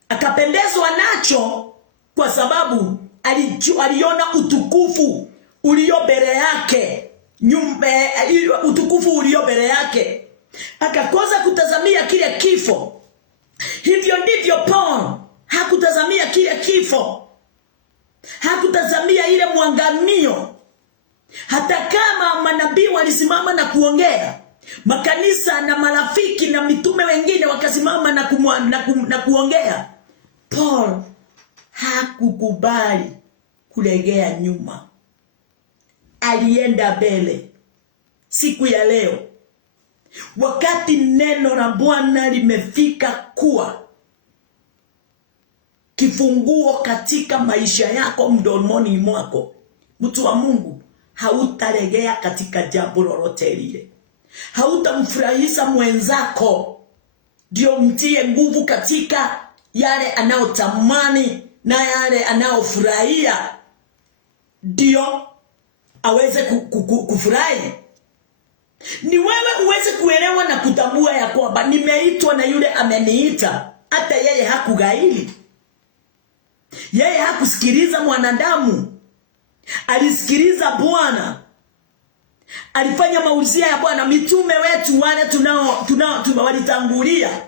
akapendezwa nacho kwa sababu aliona utukufu ulio mbele yake, utukufu ulio mbele yake, akakosa kutazamia kile kifo. Hivyo ndivyo Paul hakutazamia kile kifo, hakutazamia ile mwangamio. Hata kama manabii walisimama na kuongea, makanisa na marafiki na mitume wengine wakasimama na kuongea, Paul hakukubali kulegea nyuma. Alienda mbele. Siku ya leo, wakati neno la Bwana limefika kuwa kifunguo katika maisha yako, mdomoni mwako, mtu wa Mungu, hautalegea katika jambo lolote lile. Hautamfurahisha mwenzako ndio mtie nguvu katika yale anayotamani na yale anaofurahia ndio aweze kufurahi. Ni wewe uweze kuelewa na kutambua ya kwamba nimeitwa na yule ameniita. Hata yeye hakugaili. Yeye hakusikiliza mwanadamu. Alisikiliza Bwana. Alifanya mauzia ya Bwana. Mitume wetu wale tunao walitangulia,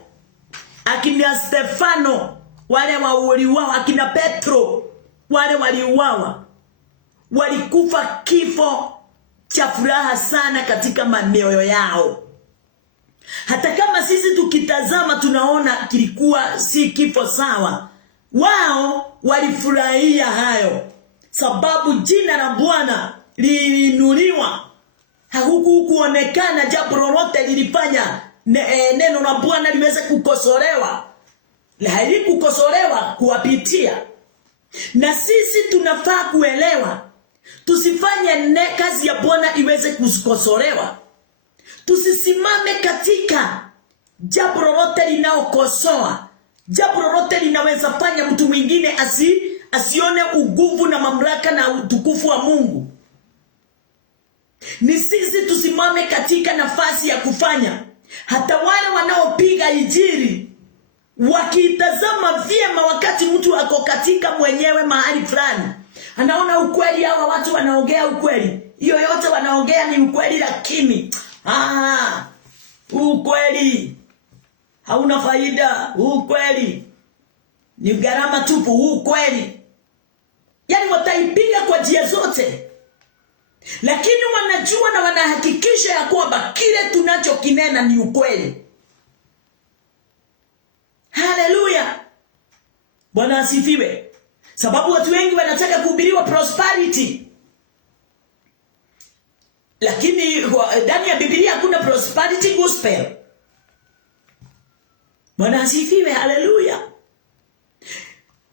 akina Stefano wale waliuawa, akina Petro wale waliuawa, walikufa kifo cha furaha sana katika mioyo yao. Hata kama sisi tukitazama tunaona kilikuwa si kifo sawa, wao walifurahia hayo, sababu jina la Bwana liliinuliwa. Hakukuonekana jambo lolote lilifanya neno la Bwana liweze kukosolewa. Halikukosolewa kuwapitia. Na sisi tunafaa kuelewa, tusifanye kazi ya Bwana iweze kukosolewa. Tusisimame katika jambo lolote linaokosoa. Jambo lolote linaweza fanya mtu mwingine asione nguvu na mamlaka na utukufu wa Mungu. Ni sisi tusimame katika nafasi ya kufanya. Hata wale wanaopiga injili wakitazama vyema, wakati mtu ako katika mwenyewe mahali fulani, anaona ukweli, hawa watu wanaongea ukweli, hiyo yote wanaongea ni ukweli, lakini ukweli hauna faida, ukweli ni gharama tupu, ukweli. Yani wataipiga kwa njia zote, lakini wanajua na wanahakikisha ya kwamba kile tunachokinena ni ukweli. Haleluya, Bwana asifiwe. Sababu watu wengi wanataka kuhubiriwa prosperity, lakini ndani ya Biblia hakuna prosperity gospel. Bwana asifiwe, haleluya.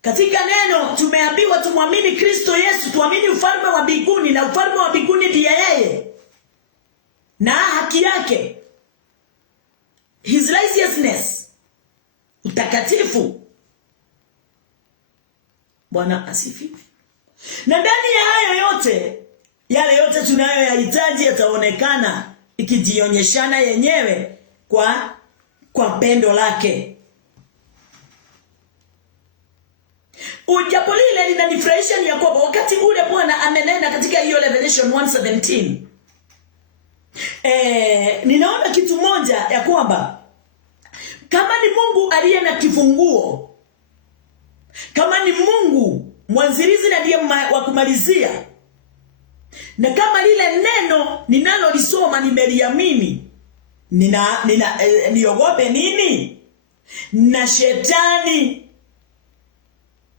Katika neno tumeambiwa tumwamini Kristo Yesu, tuamini ufalme wa mbinguni, na ufalme wa mbinguni ndiye yeye na haki yake, his righteousness, utakatifu. Bwana asifiwe. Na ndani ya hayo yote, yale yote tunayoyahitaji yataonekana ikijionyeshana yenyewe kwa pendo lake. Jambo lile linanifurahisha ni ya kwamba wakati ule Bwana amenena katika hiyo Revelation 1:17, ninaona kitu moja ya kwamba kama ni Mungu aliye na kifunguo, kama ni Mungu mwanzilizi na ndiye wa kumalizia, na kama lile neno ninalolisoma nimeliamini, niogope nini? Na shetani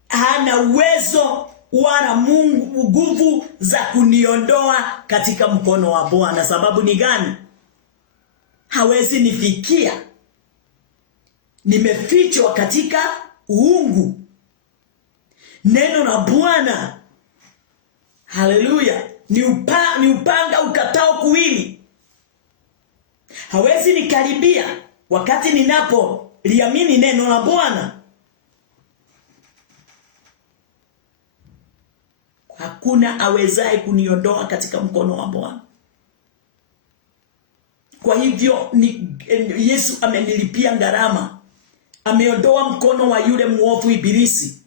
hana uwezo wala Mungu nguvu za kuniondoa katika mkono wa Bwana. Sababu ni gani? Hawezi nifikia. Nimefichwa katika uungu. Neno la Bwana, haleluya, ni upanga ukatao kuwili. Hawezi nikaribia wakati ninapo liamini neno la Bwana. Hakuna awezaye kuniondoa katika mkono wa Bwana. Kwa hivyo Yesu amenilipia gharama. Ameondoa mkono wa yule muovu ibilisi.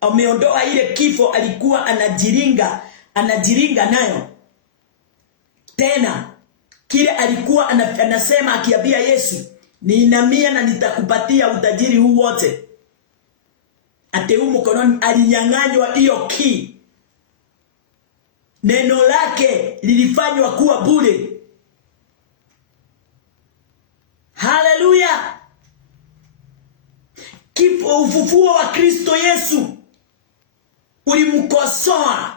Ameondoa ile kifo alikuwa anajiringa nayo. Tena kile alikuwa anasema akiambia Yesu, niinamia na nitakupatia utajiri huu wote. Ateu mkononi, alinyang'anywa hiyo key. Neno lake lilifanywa kuwa bure. Haleluya. Kifo, ufufuo wa Kristo Yesu ulimkosoa,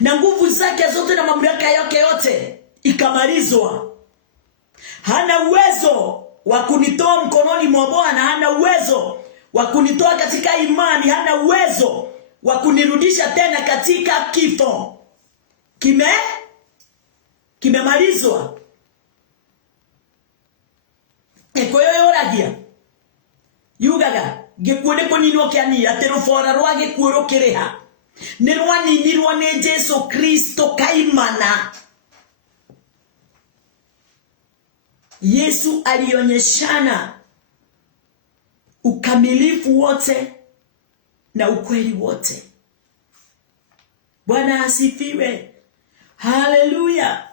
na nguvu zake zote na mamlaka yake yote ikamalizwa. Hana uwezo wa kunitoa mkononi mwa Bwana, hana uwezo wa kunitoa katika imani, hana uwezo wa kunirudisha tena katika kifo. Kimemalizwa. Ekoyo yoragia yugaga gikuone kuninwo kiani ati rubora rwa gikuo rukiriha ni rwaninirwo ni Jesu Kristo kaimana. Yesu alionyeshana ukamilifu wote na ukweli wote. Bwana asifiwe. Haleluya.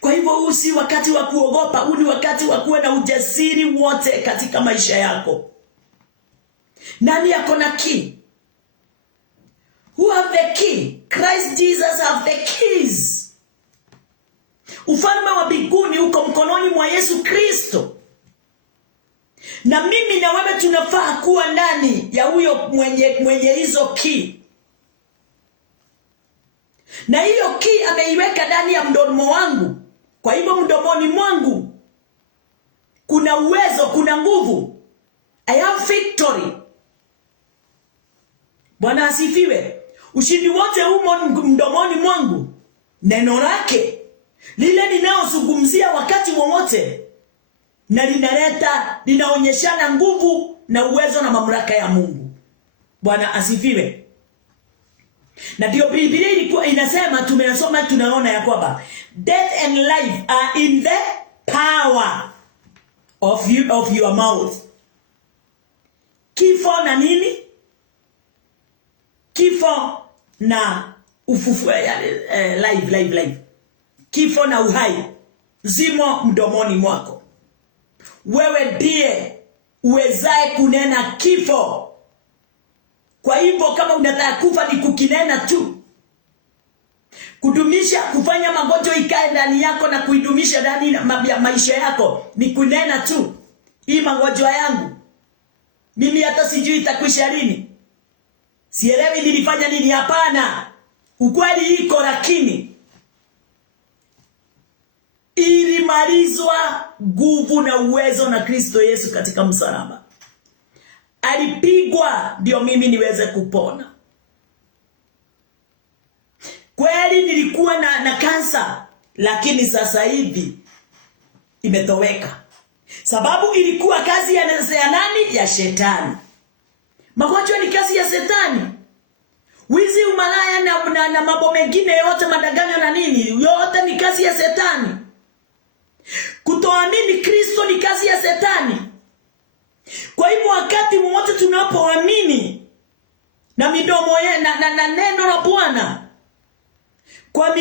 Kwa hivyo huu si wakati wa kuogopa, huu ni wakati wa kuwa na ujasiri wote katika maisha yako. Nani yako na key? Who have the key? Christ Jesus have the keys. Ufalme wa mbinguni uko mkononi mwa Yesu Kristo. Na mimi na wewe tunafaa kuwa ndani ya huyo mwenye hizo key. Na hiyo key ameiweka ndani ya mdomo wangu. Kwa hivyo mdomoni mwangu kuna uwezo, kuna nguvu. I have victory. Bwana asifiwe. Ushindi wote umo mdomoni mwangu. Neno lake lile ninaozungumzia wakati wowote na linaonyeshana nguvu na uwezo na mamlaka ya Mungu. Bwana asifiwe. Na ndio Biblia ilikuwa inasema, tumesoma tunaona ya kwamba death and life are in the power of your mouth. Kifo na nini? Kifo na ufufuo, life. Kifo na uhai zimo mdomoni mwako. Wewe ndiye uwezaye kunena kifo. Kwa hivyo kama unataka kufa ni kukinena tu. Kudumisha, kufanya magonjwa ikae ndani yako na kuidumisha ndani ya maisha yako ni kunena tu. Hii magonjwa yangu mimi hata sijui itakwisha lini. Sielewi nilifanya nini. Hapana. Ukweli iko, lakini ilimalizwa nguvu na uwezo na Kristo Yesu katika msalaba. Alipigwa ndio mimi niweze kupona. Kweli nilikuwa na kansa, lakini sasa hivi imetoweka. Sababu ilikuwa kazi ya nani? Ya shetani. Magonjwa ni kazi ya shetani. Wizi, umalaya na mambo mengine yote, madanganyo na nini, yote ni kazi ya shetani. Kutoamini Kristo ni kazi ya shetani. Kwa hivyo wakati mmoja tunapoamini na midomo na neno la Bwana kwa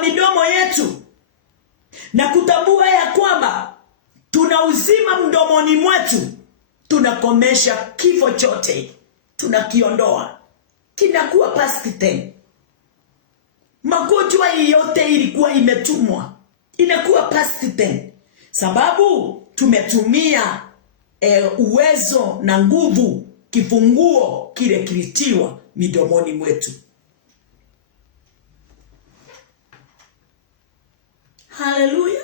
midomo yetu na kutambua ya kwamba tuna uzima mdomoni mwetu, tunakomesha kifo chote, tunakiondoa, kinakuwa past tense. Magonjwa yote ilikuwa imetumwa, inakuwa past tense, sababu tumetumia uwezo na nguvu, kifunguo kile kilitiwa midomoni mwetu. Haleluya.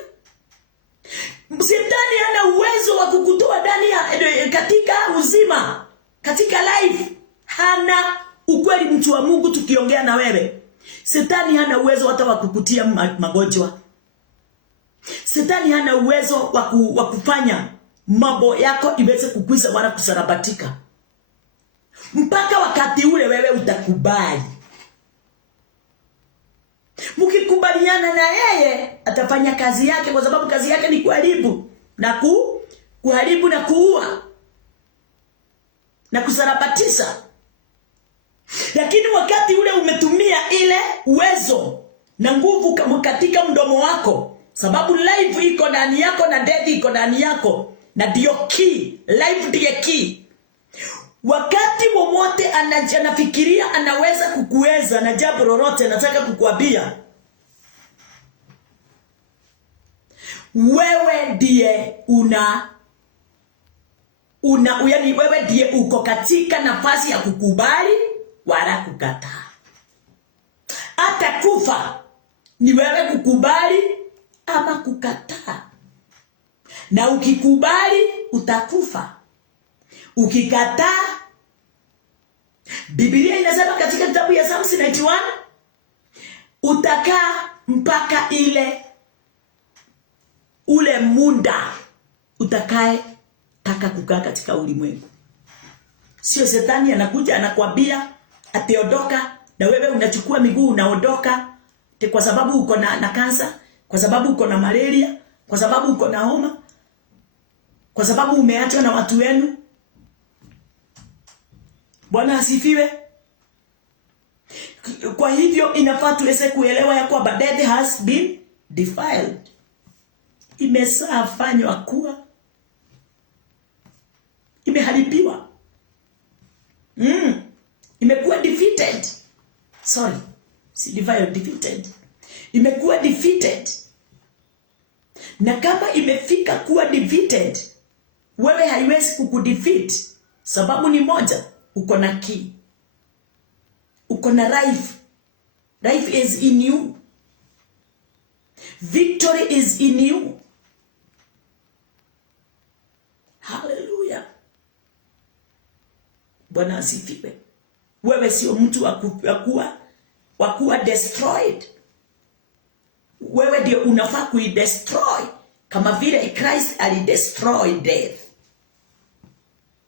Shetani hana uwezo wa kukutoa ndani ya katika uzima, katika life. Hana ukweli, mtu wa Mungu, tukiongea na wewe. Shetani hana uwezo hata wa kukutia magonjwa. Shetani hana uwezo wa kufanya mambo yako iweze kukwisha wala kusarabatika. Mpaka wakati ule wewe utakubali. Mkikubaliana na yeye, atafanya kazi yake, kwa sababu kazi yake ni kuharibu na kuharibu na kuua na kusarabatisha. Lakini wakati ule umetumia ile uwezo na nguvu katika mdomo wako, sababu life iko ndani yako na death iko ndani yako, na ndio key. Life ndiye key. Wakati wowote anafikiria anaweza kukuweza na jambo lolote, nataka kukuambia wewe ndiye yaani wewe ndiye uko katika nafasi ya kukubali wala kukataa. Hata kufa ni wewe kukubali ama kukataa. Na ukikubali utakufa. Ukikataa, Biblia inasema katika kitabu ya Psalms 91, utakaa mpaka ule muda utakaye taka kukaa katika ulimwengu. Sio shetani anakuja anakuambia ateondoka na wewe unachukua miguu unaondoka kwa sababu uko na kansa, kwa sababu uko na malaria, kwa sababu uko na homa, kwa sababu umeachwa na watu wenu. Bwana asifiwe. Kwa hivyo inafaa tuweze kuelewa ya kwamba death has been defiled. Imesafanywa kuwa imeharibiwa. Imekuwa defeated. Sorry. Si defiled, defeated. Imekuwa defeated. Na kama imefika kuwa defeated, wewe haiwezi kukudefeat. Sababu ni moja, uko na key. Uko na life. Life is in you. Victory is in you. Hallelujah. Bwana asifiwe. Wewe sio mtu wa kuwa destroyed. Wewe ndio unafaa kuidestroy kama vile Christ alidestroy death.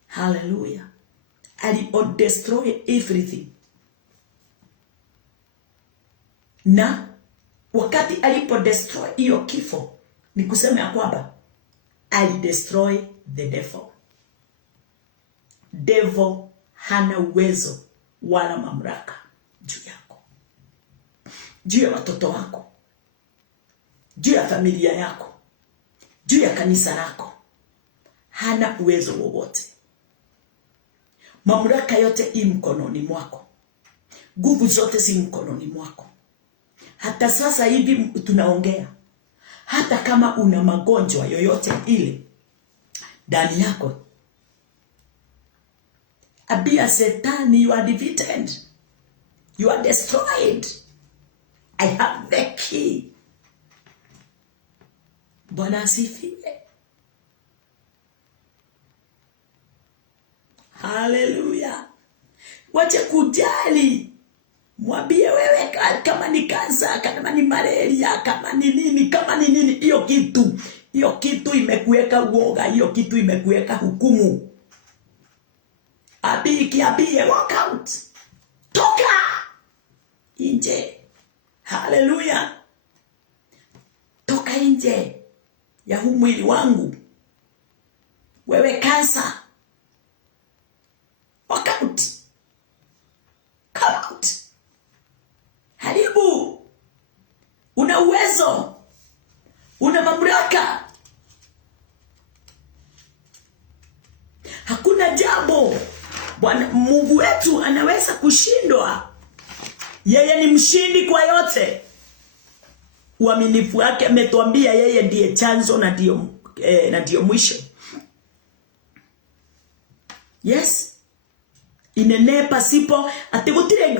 Hallelujah. Alidestroy everything. Na wakati alipodestroy hiyo kifo, ni kusema ya kwamba alidestroy the devil. Devil hana uwezo wala mamlaka juu yako, juu ya watoto wako, juu ya familia yako, juu ya kanisa lako. Hana uwezo wowote. Mamlaka yote i mkononi mwako. Nguvu zote si mkononi mwako. Hata sasa hivi tunaongea, hata kama una magonjwa yoyote ile ndani yako, abia Satan, you are defeated. You are destroyed. I have the key. Bwana asifiwe. Hallelujah. Wache kujali. Mwambie wewe kama ni kansa, kama ni malaria, kama ni nini, hiyo kitu imekuweka uoga, hiyo kitu imekuweka hukumu. Abie walk out. Toka nje. Hallelujah. Toka nje ya huu mwili wangu. Wewe kansa, walk out. Come out. Haribu. Una uwezo. Una mamlaka. Hakuna jambo Bwana Mungu wetu anaweza kushindwa. Yeye ni mshindi kwa yote. Uaminifu wake ametuambia yeye ndiye chanzo na ndio mwisho. Yes. Inene pasipo ategutire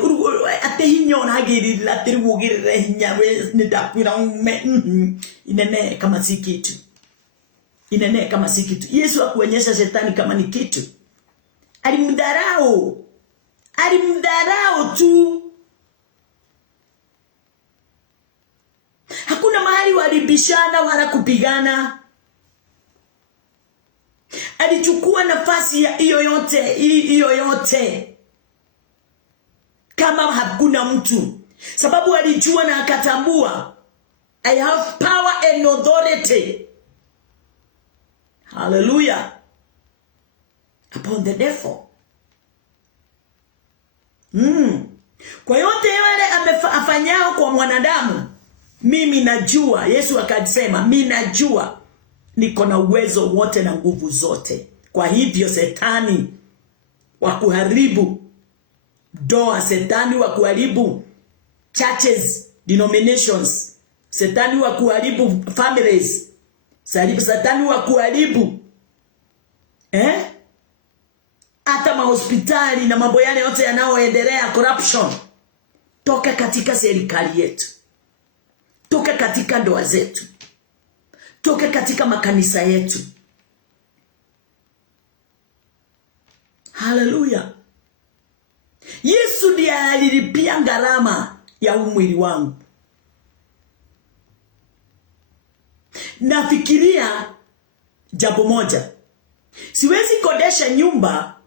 ate hinyo nagiri atirugirire hinya we nidakwira inene kama si kitu. Inene kama si kitu. Yesu akuonyesha shetani kama ni kitu. Alimdharau tu. Hakuna mahali walibishana wala kupigana. Alichukua nafasi ya hiyo yote kama hakuna mtu, sababu alijua na akatambua, I have power and authority. Hallelujah. Upon the devil. Kwa yote yale afanyao kwa mwanadamu, mimi najua. Yesu akasema, mimi najua niko na uwezo wote na nguvu zote. Kwa hivyo Shetani wa kuharibu doa, Shetani wa kuharibu churches, denominations, Shetani wa kuharibu families, Shetani wa kuharibu hata mahospitali na mambo yale yote yanayoendelea, corruption. Toka katika serikali yetu. Toka katika ndoa zetu. Toka katika makanisa yetu. Hallelujah. Yesu ndiye alilipia gharama ya mwili wangu. Nafikiria jambo moja. Siwezi kodesha nyumba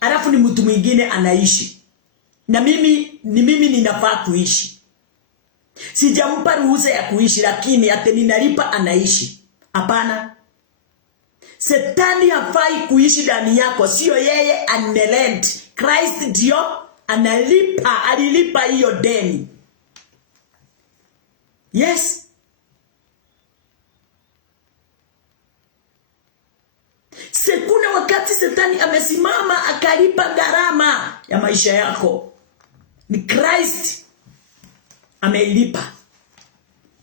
alafu ni mtu mwingine anaishi, na mimi ninafaa kuishi. Sijampa ruhusa ya kuishi, lakini ate ninalipa anaishi. Hapana. Shetani hafai kuishi ndani yako, sio yeye anelend. Christ ndio analipa, alilipa hiyo deni. Yes. Kuna wakati Shetani amesimama akalipa gharama ya maisha yako. Ni Christ amelipa.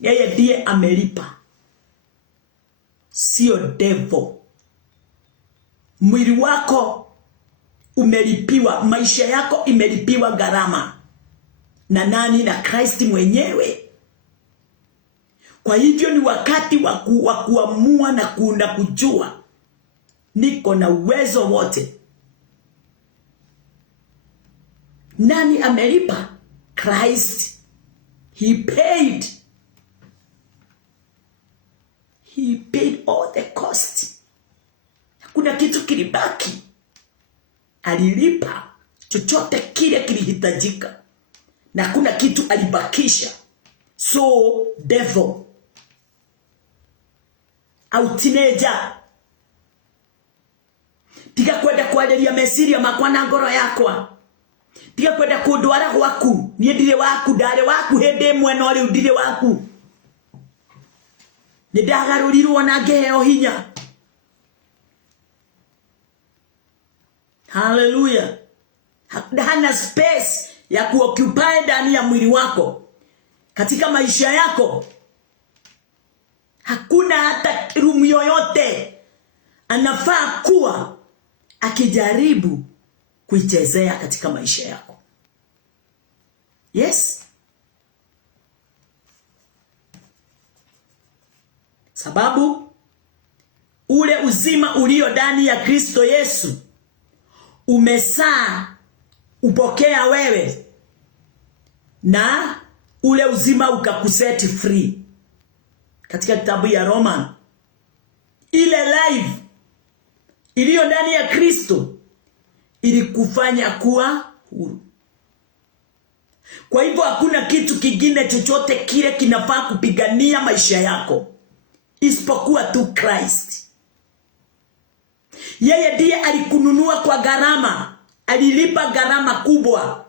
Yeye ndiye amelipa, sio devil. Mwili wako umelipiwa, maisha yako imelipiwa gharama. Na nani? Na Christ mwenyewe. Kwa hivyo ni wakati wa kuamua na kujua niko na uwezo wote. Nani amelipa? Christ. He paid. He paid all the cost. Hakuna kitu kilibaki. Alilipa chochote kile kilihitajika, na hakuna kitu alibakisha. So devil au teenager, tiga kwenda kwaria meciria makwa na ngoro yakwa, tiga kwenda kundwara gwaku. Nie ndire waku, ndare waku hindi imwe, no riu ndire waku. Ni ndagarurirwo na ngeheo hinya. Hallelujah. Hana space ya kuoccupy ndani ya mwili wako, katika maisha yako. Hakuna hata room yoyote anafaa kuwa akijaribu kuichezea katika maisha yako. Yes. Sababu ule uzima ulio ndani ya Kristo Yesu umesaa upokea wewe, na ule uzima ukakuseti free. Katika kitabu ya Roman, ile life iliyo ndani ya Kristo ilikufanya kuwa huru. Kwa hivyo hakuna kitu kingine chochote kile kinafaa kupigania maisha yako isipokuwa tu Christ. Yeye ndiye alikununua kwa gharama, alilipa gharama kubwa.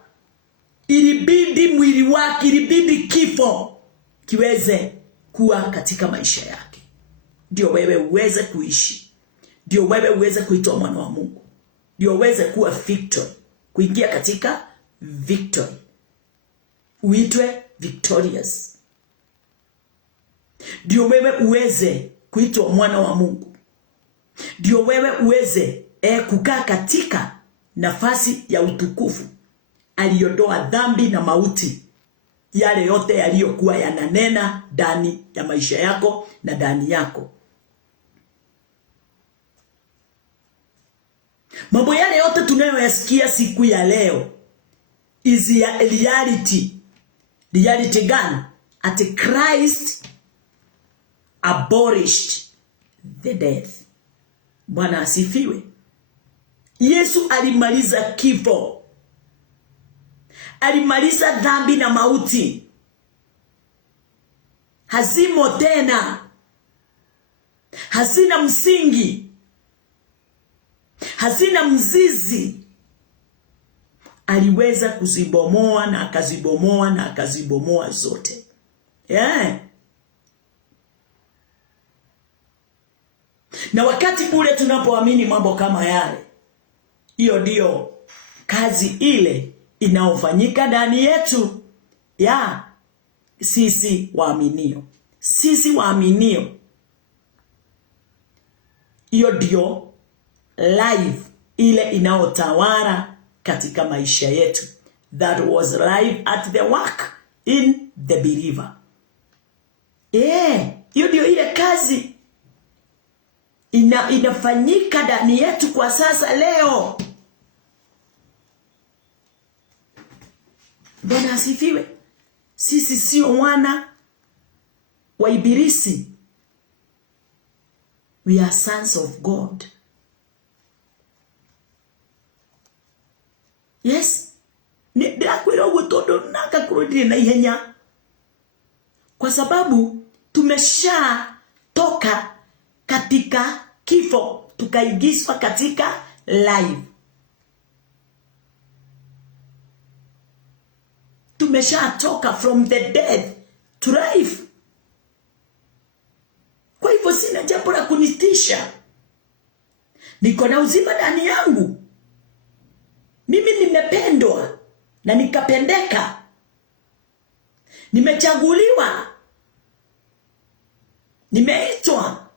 Ilibidi mwili wake, ilibidi kifo kiweze kuwa katika maisha yake, ndio wewe uweze kuishi, ndio wewe uweze kuitwa mwana wa Mungu, ndio uweze kuwa victor, kuingia katika victory, uitwe victorious, ndio wewe uweze kuitwa mwana wa Mungu, ndio wewe uweze kukaa katika nafasi ya utukufu. Aliondoa dhambi na mauti, yale yote yaliyokuwa yananena ndani ya maisha yako na ndani yako. Mambo yale yote tunayoyasikia siku ya leo is ya reality. Reality gani? At Christ abolished the death. Bwana asifiwe. Yesu alimaliza kifo, alimaliza dhambi na mauti. Hazimo tena, hazina msingi, hazina mzizi. Aliweza kuzibomoa na akazibomoa na akazibomoa zote. Yeah. Na wakati ule tunapoamini mambo kama yale, hiyo ndio kazi ile inaofanyika ndani yetu ya sisi waaminio. Sisi waaminio, hiyo ndio life ile inaotawala katika maisha yetu. That was life at the work in the believer. Hiyo ndio ile kazi inafanyika ndani yetu kwa sasa leo. Bwana asifiwe. Sisi sio wana wa ibilisi. We are sons of God. Yes. Ndakwira uguo tondu nakakurudire na ihenya. Kwa sababu tumesha toka katika kifo tukaingizwa katika life. Tumesha toka from the death to life. Kwa hivyo sina jambo la kunitisha. Niko na uzima ndani yangu. Mimi nimependwa na nikapendeka. Nimechaguliwa. Nimeitwa.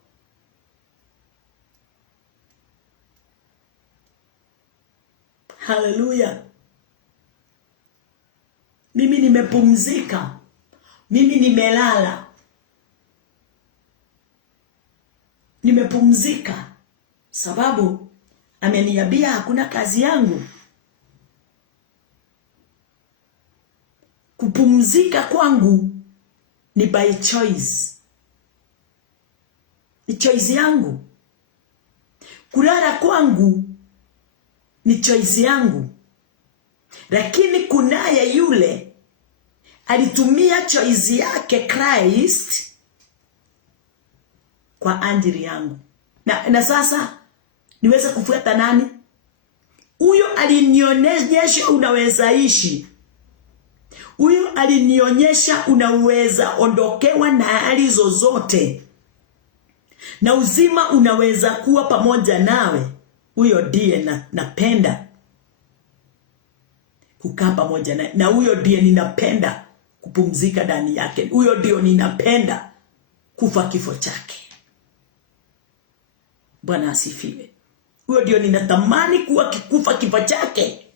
Hallelujah. Mimi nimepumzika. Mimi nimelala. Nimepumzika. Sababu ameniambia hakuna kazi yangu. Kupumzika kwangu ni by choice. Ni choice yangu. Kulala kwangu ni choice yangu. Lakini kunaye yule alitumia choice yake Christ kwa ajili yangu. Na sasa niweze kufuata nani? Huyo alinionyesha unaweza ishi. Huyo alinionyesha unaweza ondokewa na hali zozote. Na uzima unaweza kuwa pamoja nawe. Huyo ndiye napenda kukaa pamoja naye. Na huyo ndiye ninapenda kupumzika ndani yake. Huyo ndio ninapenda kufa kifo chake. Bwana asifiwe. Huyo ndio ninatamani kufa kifo chake.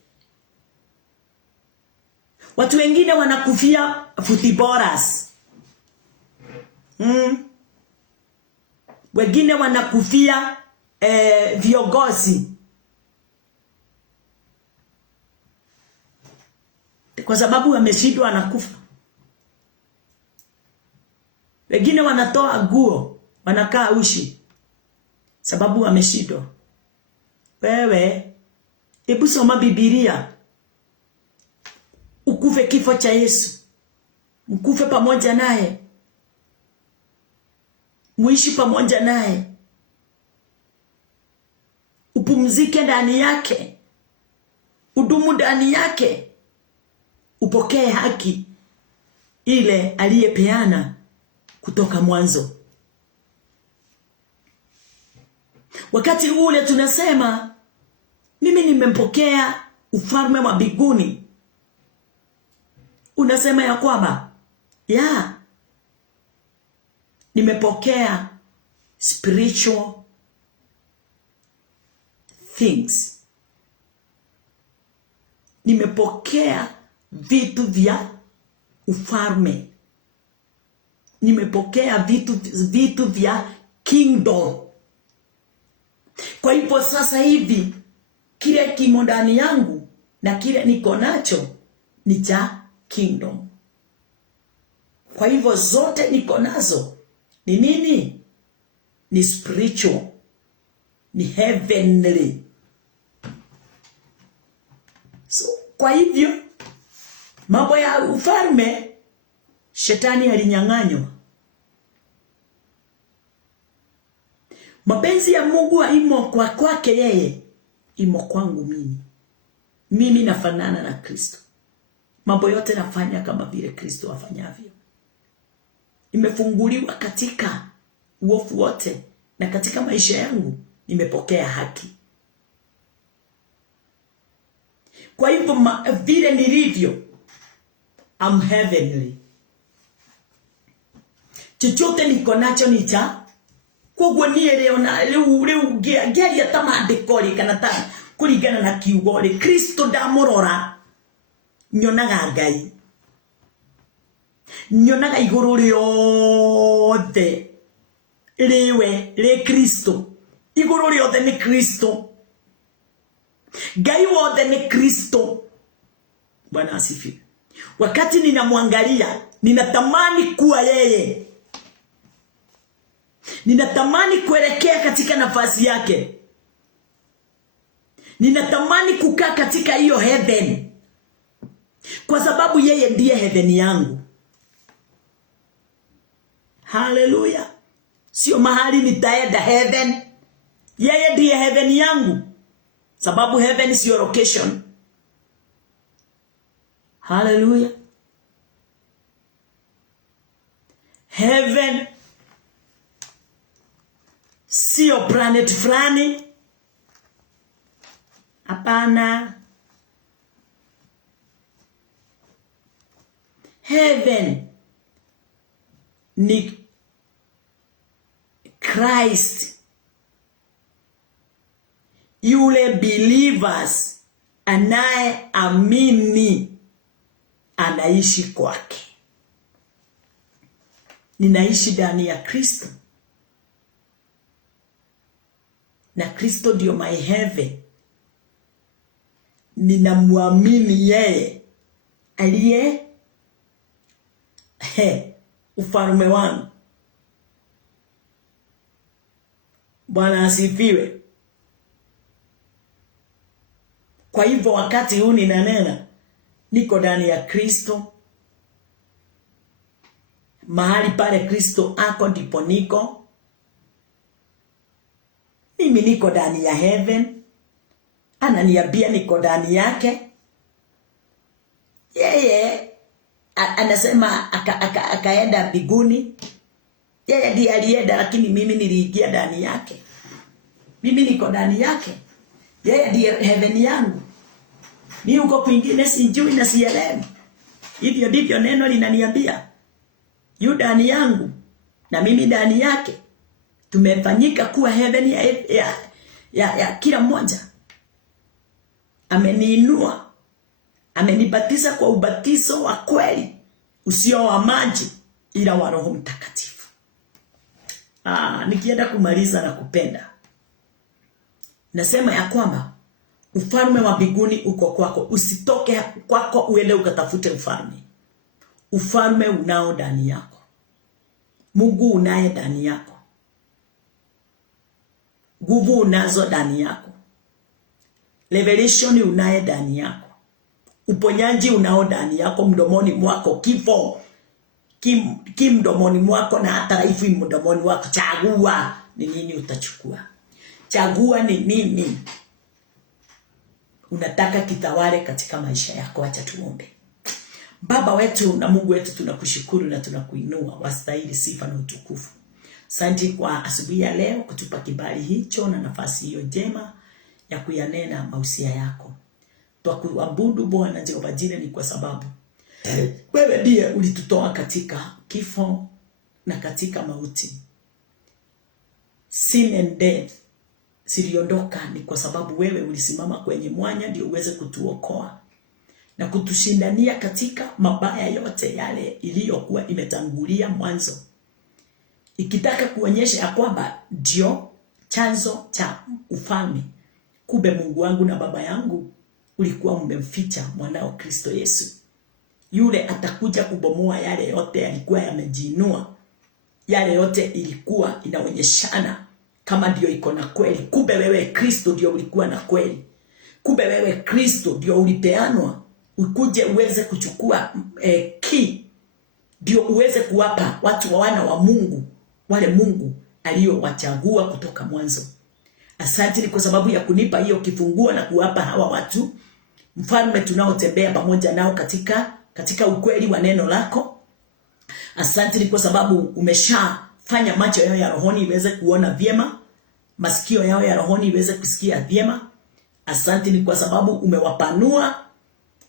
Watu wengine wanakufia footballers. Wengine wanakufia viongozi. Kwa sababu wameshindwa anakufa. Wengine wanatoa nguo, wanakaa uchi sababu wameshindwa. Wewe hebu soma Biblia. Ukufe kifo cha Yesu. Mkufe pamoja naye. Muishi pamoja naye. Upumzike ndani yake. Udumu ndani yake. Upokee haki ile aliyepeana kutoka mwanzo. Wakati ule tunasema mimi nimempokea ufalme wa mbinguni. Unasema ya kwamba nimepokea spiritual things. Nimepokea vitu vya ufalme. Nimepokea vitu vya kingdom. Kwa hivyo sasa hivi kile kimo ndani yangu na kile niko nacho ni cha kingdom. Kwa hivyo zote niko nazo ni nini? Ni spiritual, ni heavenly. So kwa hivyo mambo ya ufalme shetani alinyang'anywa. Mapenzi ya Mungu haimo kwake yeye, imo kwangu mimi. Mimi nafanana na Kristo. Mambo yote nafanya kama vile Kristo afanyavyo. Nimefunguliwa katika uovu wote, na katika maisha yangu nimepokea haki. Kwa hivyo vile nilivyo, I'm heavenly. Chochote niko nacho ni cha kogwo nie leo na leo geria tamandiko kana ta kuringana na kiugo ri Kristo ndamurora nyonaga Ngai, nyonaga iguru riothe riwe ri Kristo. Iguru riothe ni Kristo, Ngai wothe ni Kristo. Bwana asifiwe. Wakati ninamwangalia ninatamani kuwa yeye. Ninatamani kuelekea katika nafasi yake. Ninatamani kukaa katika hiyo heaven, kwa sababu yeye ndiye heaven yangu. Hallelujah. Sio mahali nitaenda heaven. Yeye ndiye heaven yangu, sababu heaven sio location. Hallelujah. Heaven sio planet fulani. Hapana. Heaven ni Christ, yule believers anaye amini anaishi kwake. Ninaishi ndani ya Kristo, na Kristo ndio my heaven. Ninamwamini yeye aliye ufalme wangu. Bwana asifiwe. Kwa hivyo wakati huu ninanena, niko ndani ya Kristo. Mahali pale Kristo ako ndipo niko. Mimi niko ndani ya heaven. Ananiambia niko ndani yake. Yeye anasema akaenda mbinguni. Yeye ndiye alienda, lakini mimi niliingia ndani yake. Mimi niko ndani yake. Yeye ndiye heaven yangu. Mimi uko kwingine sijui na sielewi. Hivyo ndivyo neno linaniambia. Yu ndani yangu na mimi ndani yake. Tumefanyika kuwa heaven ya kila mmoja. Ameniinua. Amenibatiza kwa ubatizo wa kweli, usio wa maji ila wa Roho Mtakatifu. Nikienda kumaliza na kupenda, nasema ya kwamba ufalme wa mbinguni uko kwako. Usitoke kwako uende ukatafute ufalme. Ufalme unao ndani yako. Mungu unaye ndani yako. Nguvu unazo ndani yako. Revelation unaye ndani yako. Uponyaji unao ndani yako, mdomoni mwako. Kifo mdomoni mwako, na hata life mdomoni wako. Chagua ni nini utachukua. Chagua ni nini unataka kitawale katika maisha yako. Acha tuombe. Baba wetu na Mungu wetu, tunakushukuru na tunakuinua. Wastahili sifa na utukufu. Asante kwa asubuhi ya leo kutupa kibali hicho na nafasi hiyo njema ya kuyanena mausia yako. Twakuabudu Bwana Jehova Jireh, ni kwa sababu wewe ndiye ulitutoa katika kifo na katika mauti. Sin and death siliondoka, ni kwa sababu wewe ulisimama kwenye mwanya ndio uweze kutuokoa na kutushindania katika mabaya yote yale iliyokuwa imetangulia mwanzo, ikitaka kuonyesha ya kwamba ndio chanzo cha ufalme. Kumbe Mungu wangu na Baba yangu, ulikuwa umemficha mwanao Kristo Yesu. Yule atakuja kubomoa yale yote yalikuwa yamejiinua. Yale yote ilikuwa inaonyeshana kama ndio iko na kweli. Kumbe wewe Kristo ndio ulikuwa na kweli. Kumbe wewe Kristo ndio ulipeanwa ukuje uweze kuchukua key, ndio uweze kuwapa watu wa wana wa Mungu wale Mungu aliyowachagua kutoka mwanzo. Asante kwa sababu ya kunipa hiyo kifunguo na kuwapa hawa watu mfalme tunaotembea pamoja nao katika ukweli wa neno lako. Asante kwa sababu umeshafanya macho yao ya rohoni iweze kuona vyema, masikio yao ya rohoni iweze kusikia vyema. Asante ni kwa sababu umewapanua,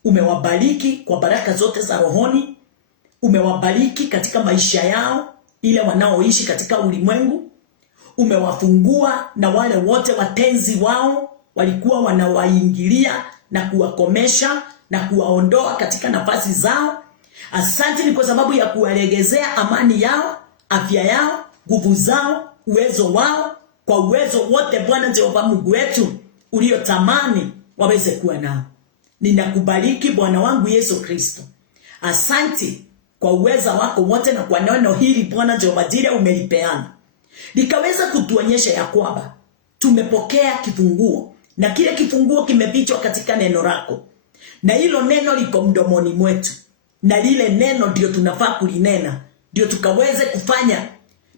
umewabariki kwa baraka zote za rohoni, umewabariki katika maisha yao ile wanaoishi katika ulimwengu. Umewafungua na wale wote watenzi wao walikuwa wanawaingilia na kuwakomesha na kuwaondoa katika nafasi zao. Asante ni kwa sababu ya kuwaregezea amani yao, afya yao, nguvu zao, uwezo wao, kwa uwezo wote Bwana Jehova Mungu wetu uliotamani waweze kuwa nao. Ninakubariki Bwana wangu Yesu Kristo. Asante kwa uweza wako wote na kwa neno hili Bwana Jehova Jireh umelipeana, likaweza kutuonyesha ya kwamba tumepokea kifunguo na kile kifunguo kimefichwa katika neno lako, na hilo neno liko mdomoni mwetu, na lile neno ndio tunafaa kulinena, ndio tukaweze kufanya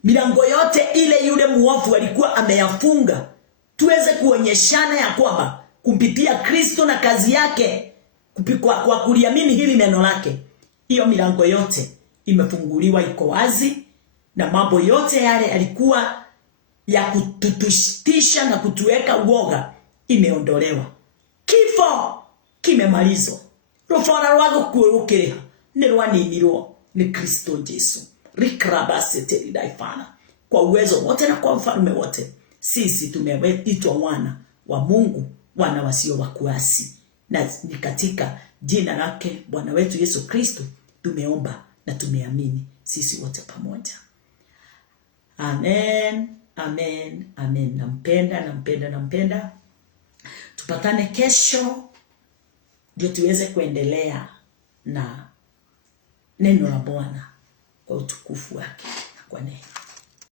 milango yote ile yule muovu alikuwa ameyafunga, tuweze kuonyeshana ya kwamba kumpitia Kristo na kazi yake, kwa kuliamini hili neno lake, hiyo milango yote imefunguliwa, iko wazi, na mambo yote yale yalikuwa ya kututisha na kutuweka uoga imeondolewa. Kifo kimemalizwa. Rufara rwago kurukireha ni rwaninirwo ni Kristo Yesu. Rikrabase daifana. Kwa uwezo wote na kwa mfalme wote, sisi tumeitwa wana wa Mungu, wana wasio wa kuasi, na ni katika jina lake Bwana wetu Yesu Kristo tumeomba na tumeamini sisi wote pamoja. Amen, amen, amen. Nampenda. Tupatane kesho ndio tuweze kuendelea na neno la Bwana kwa utukufu wake na kwa neema.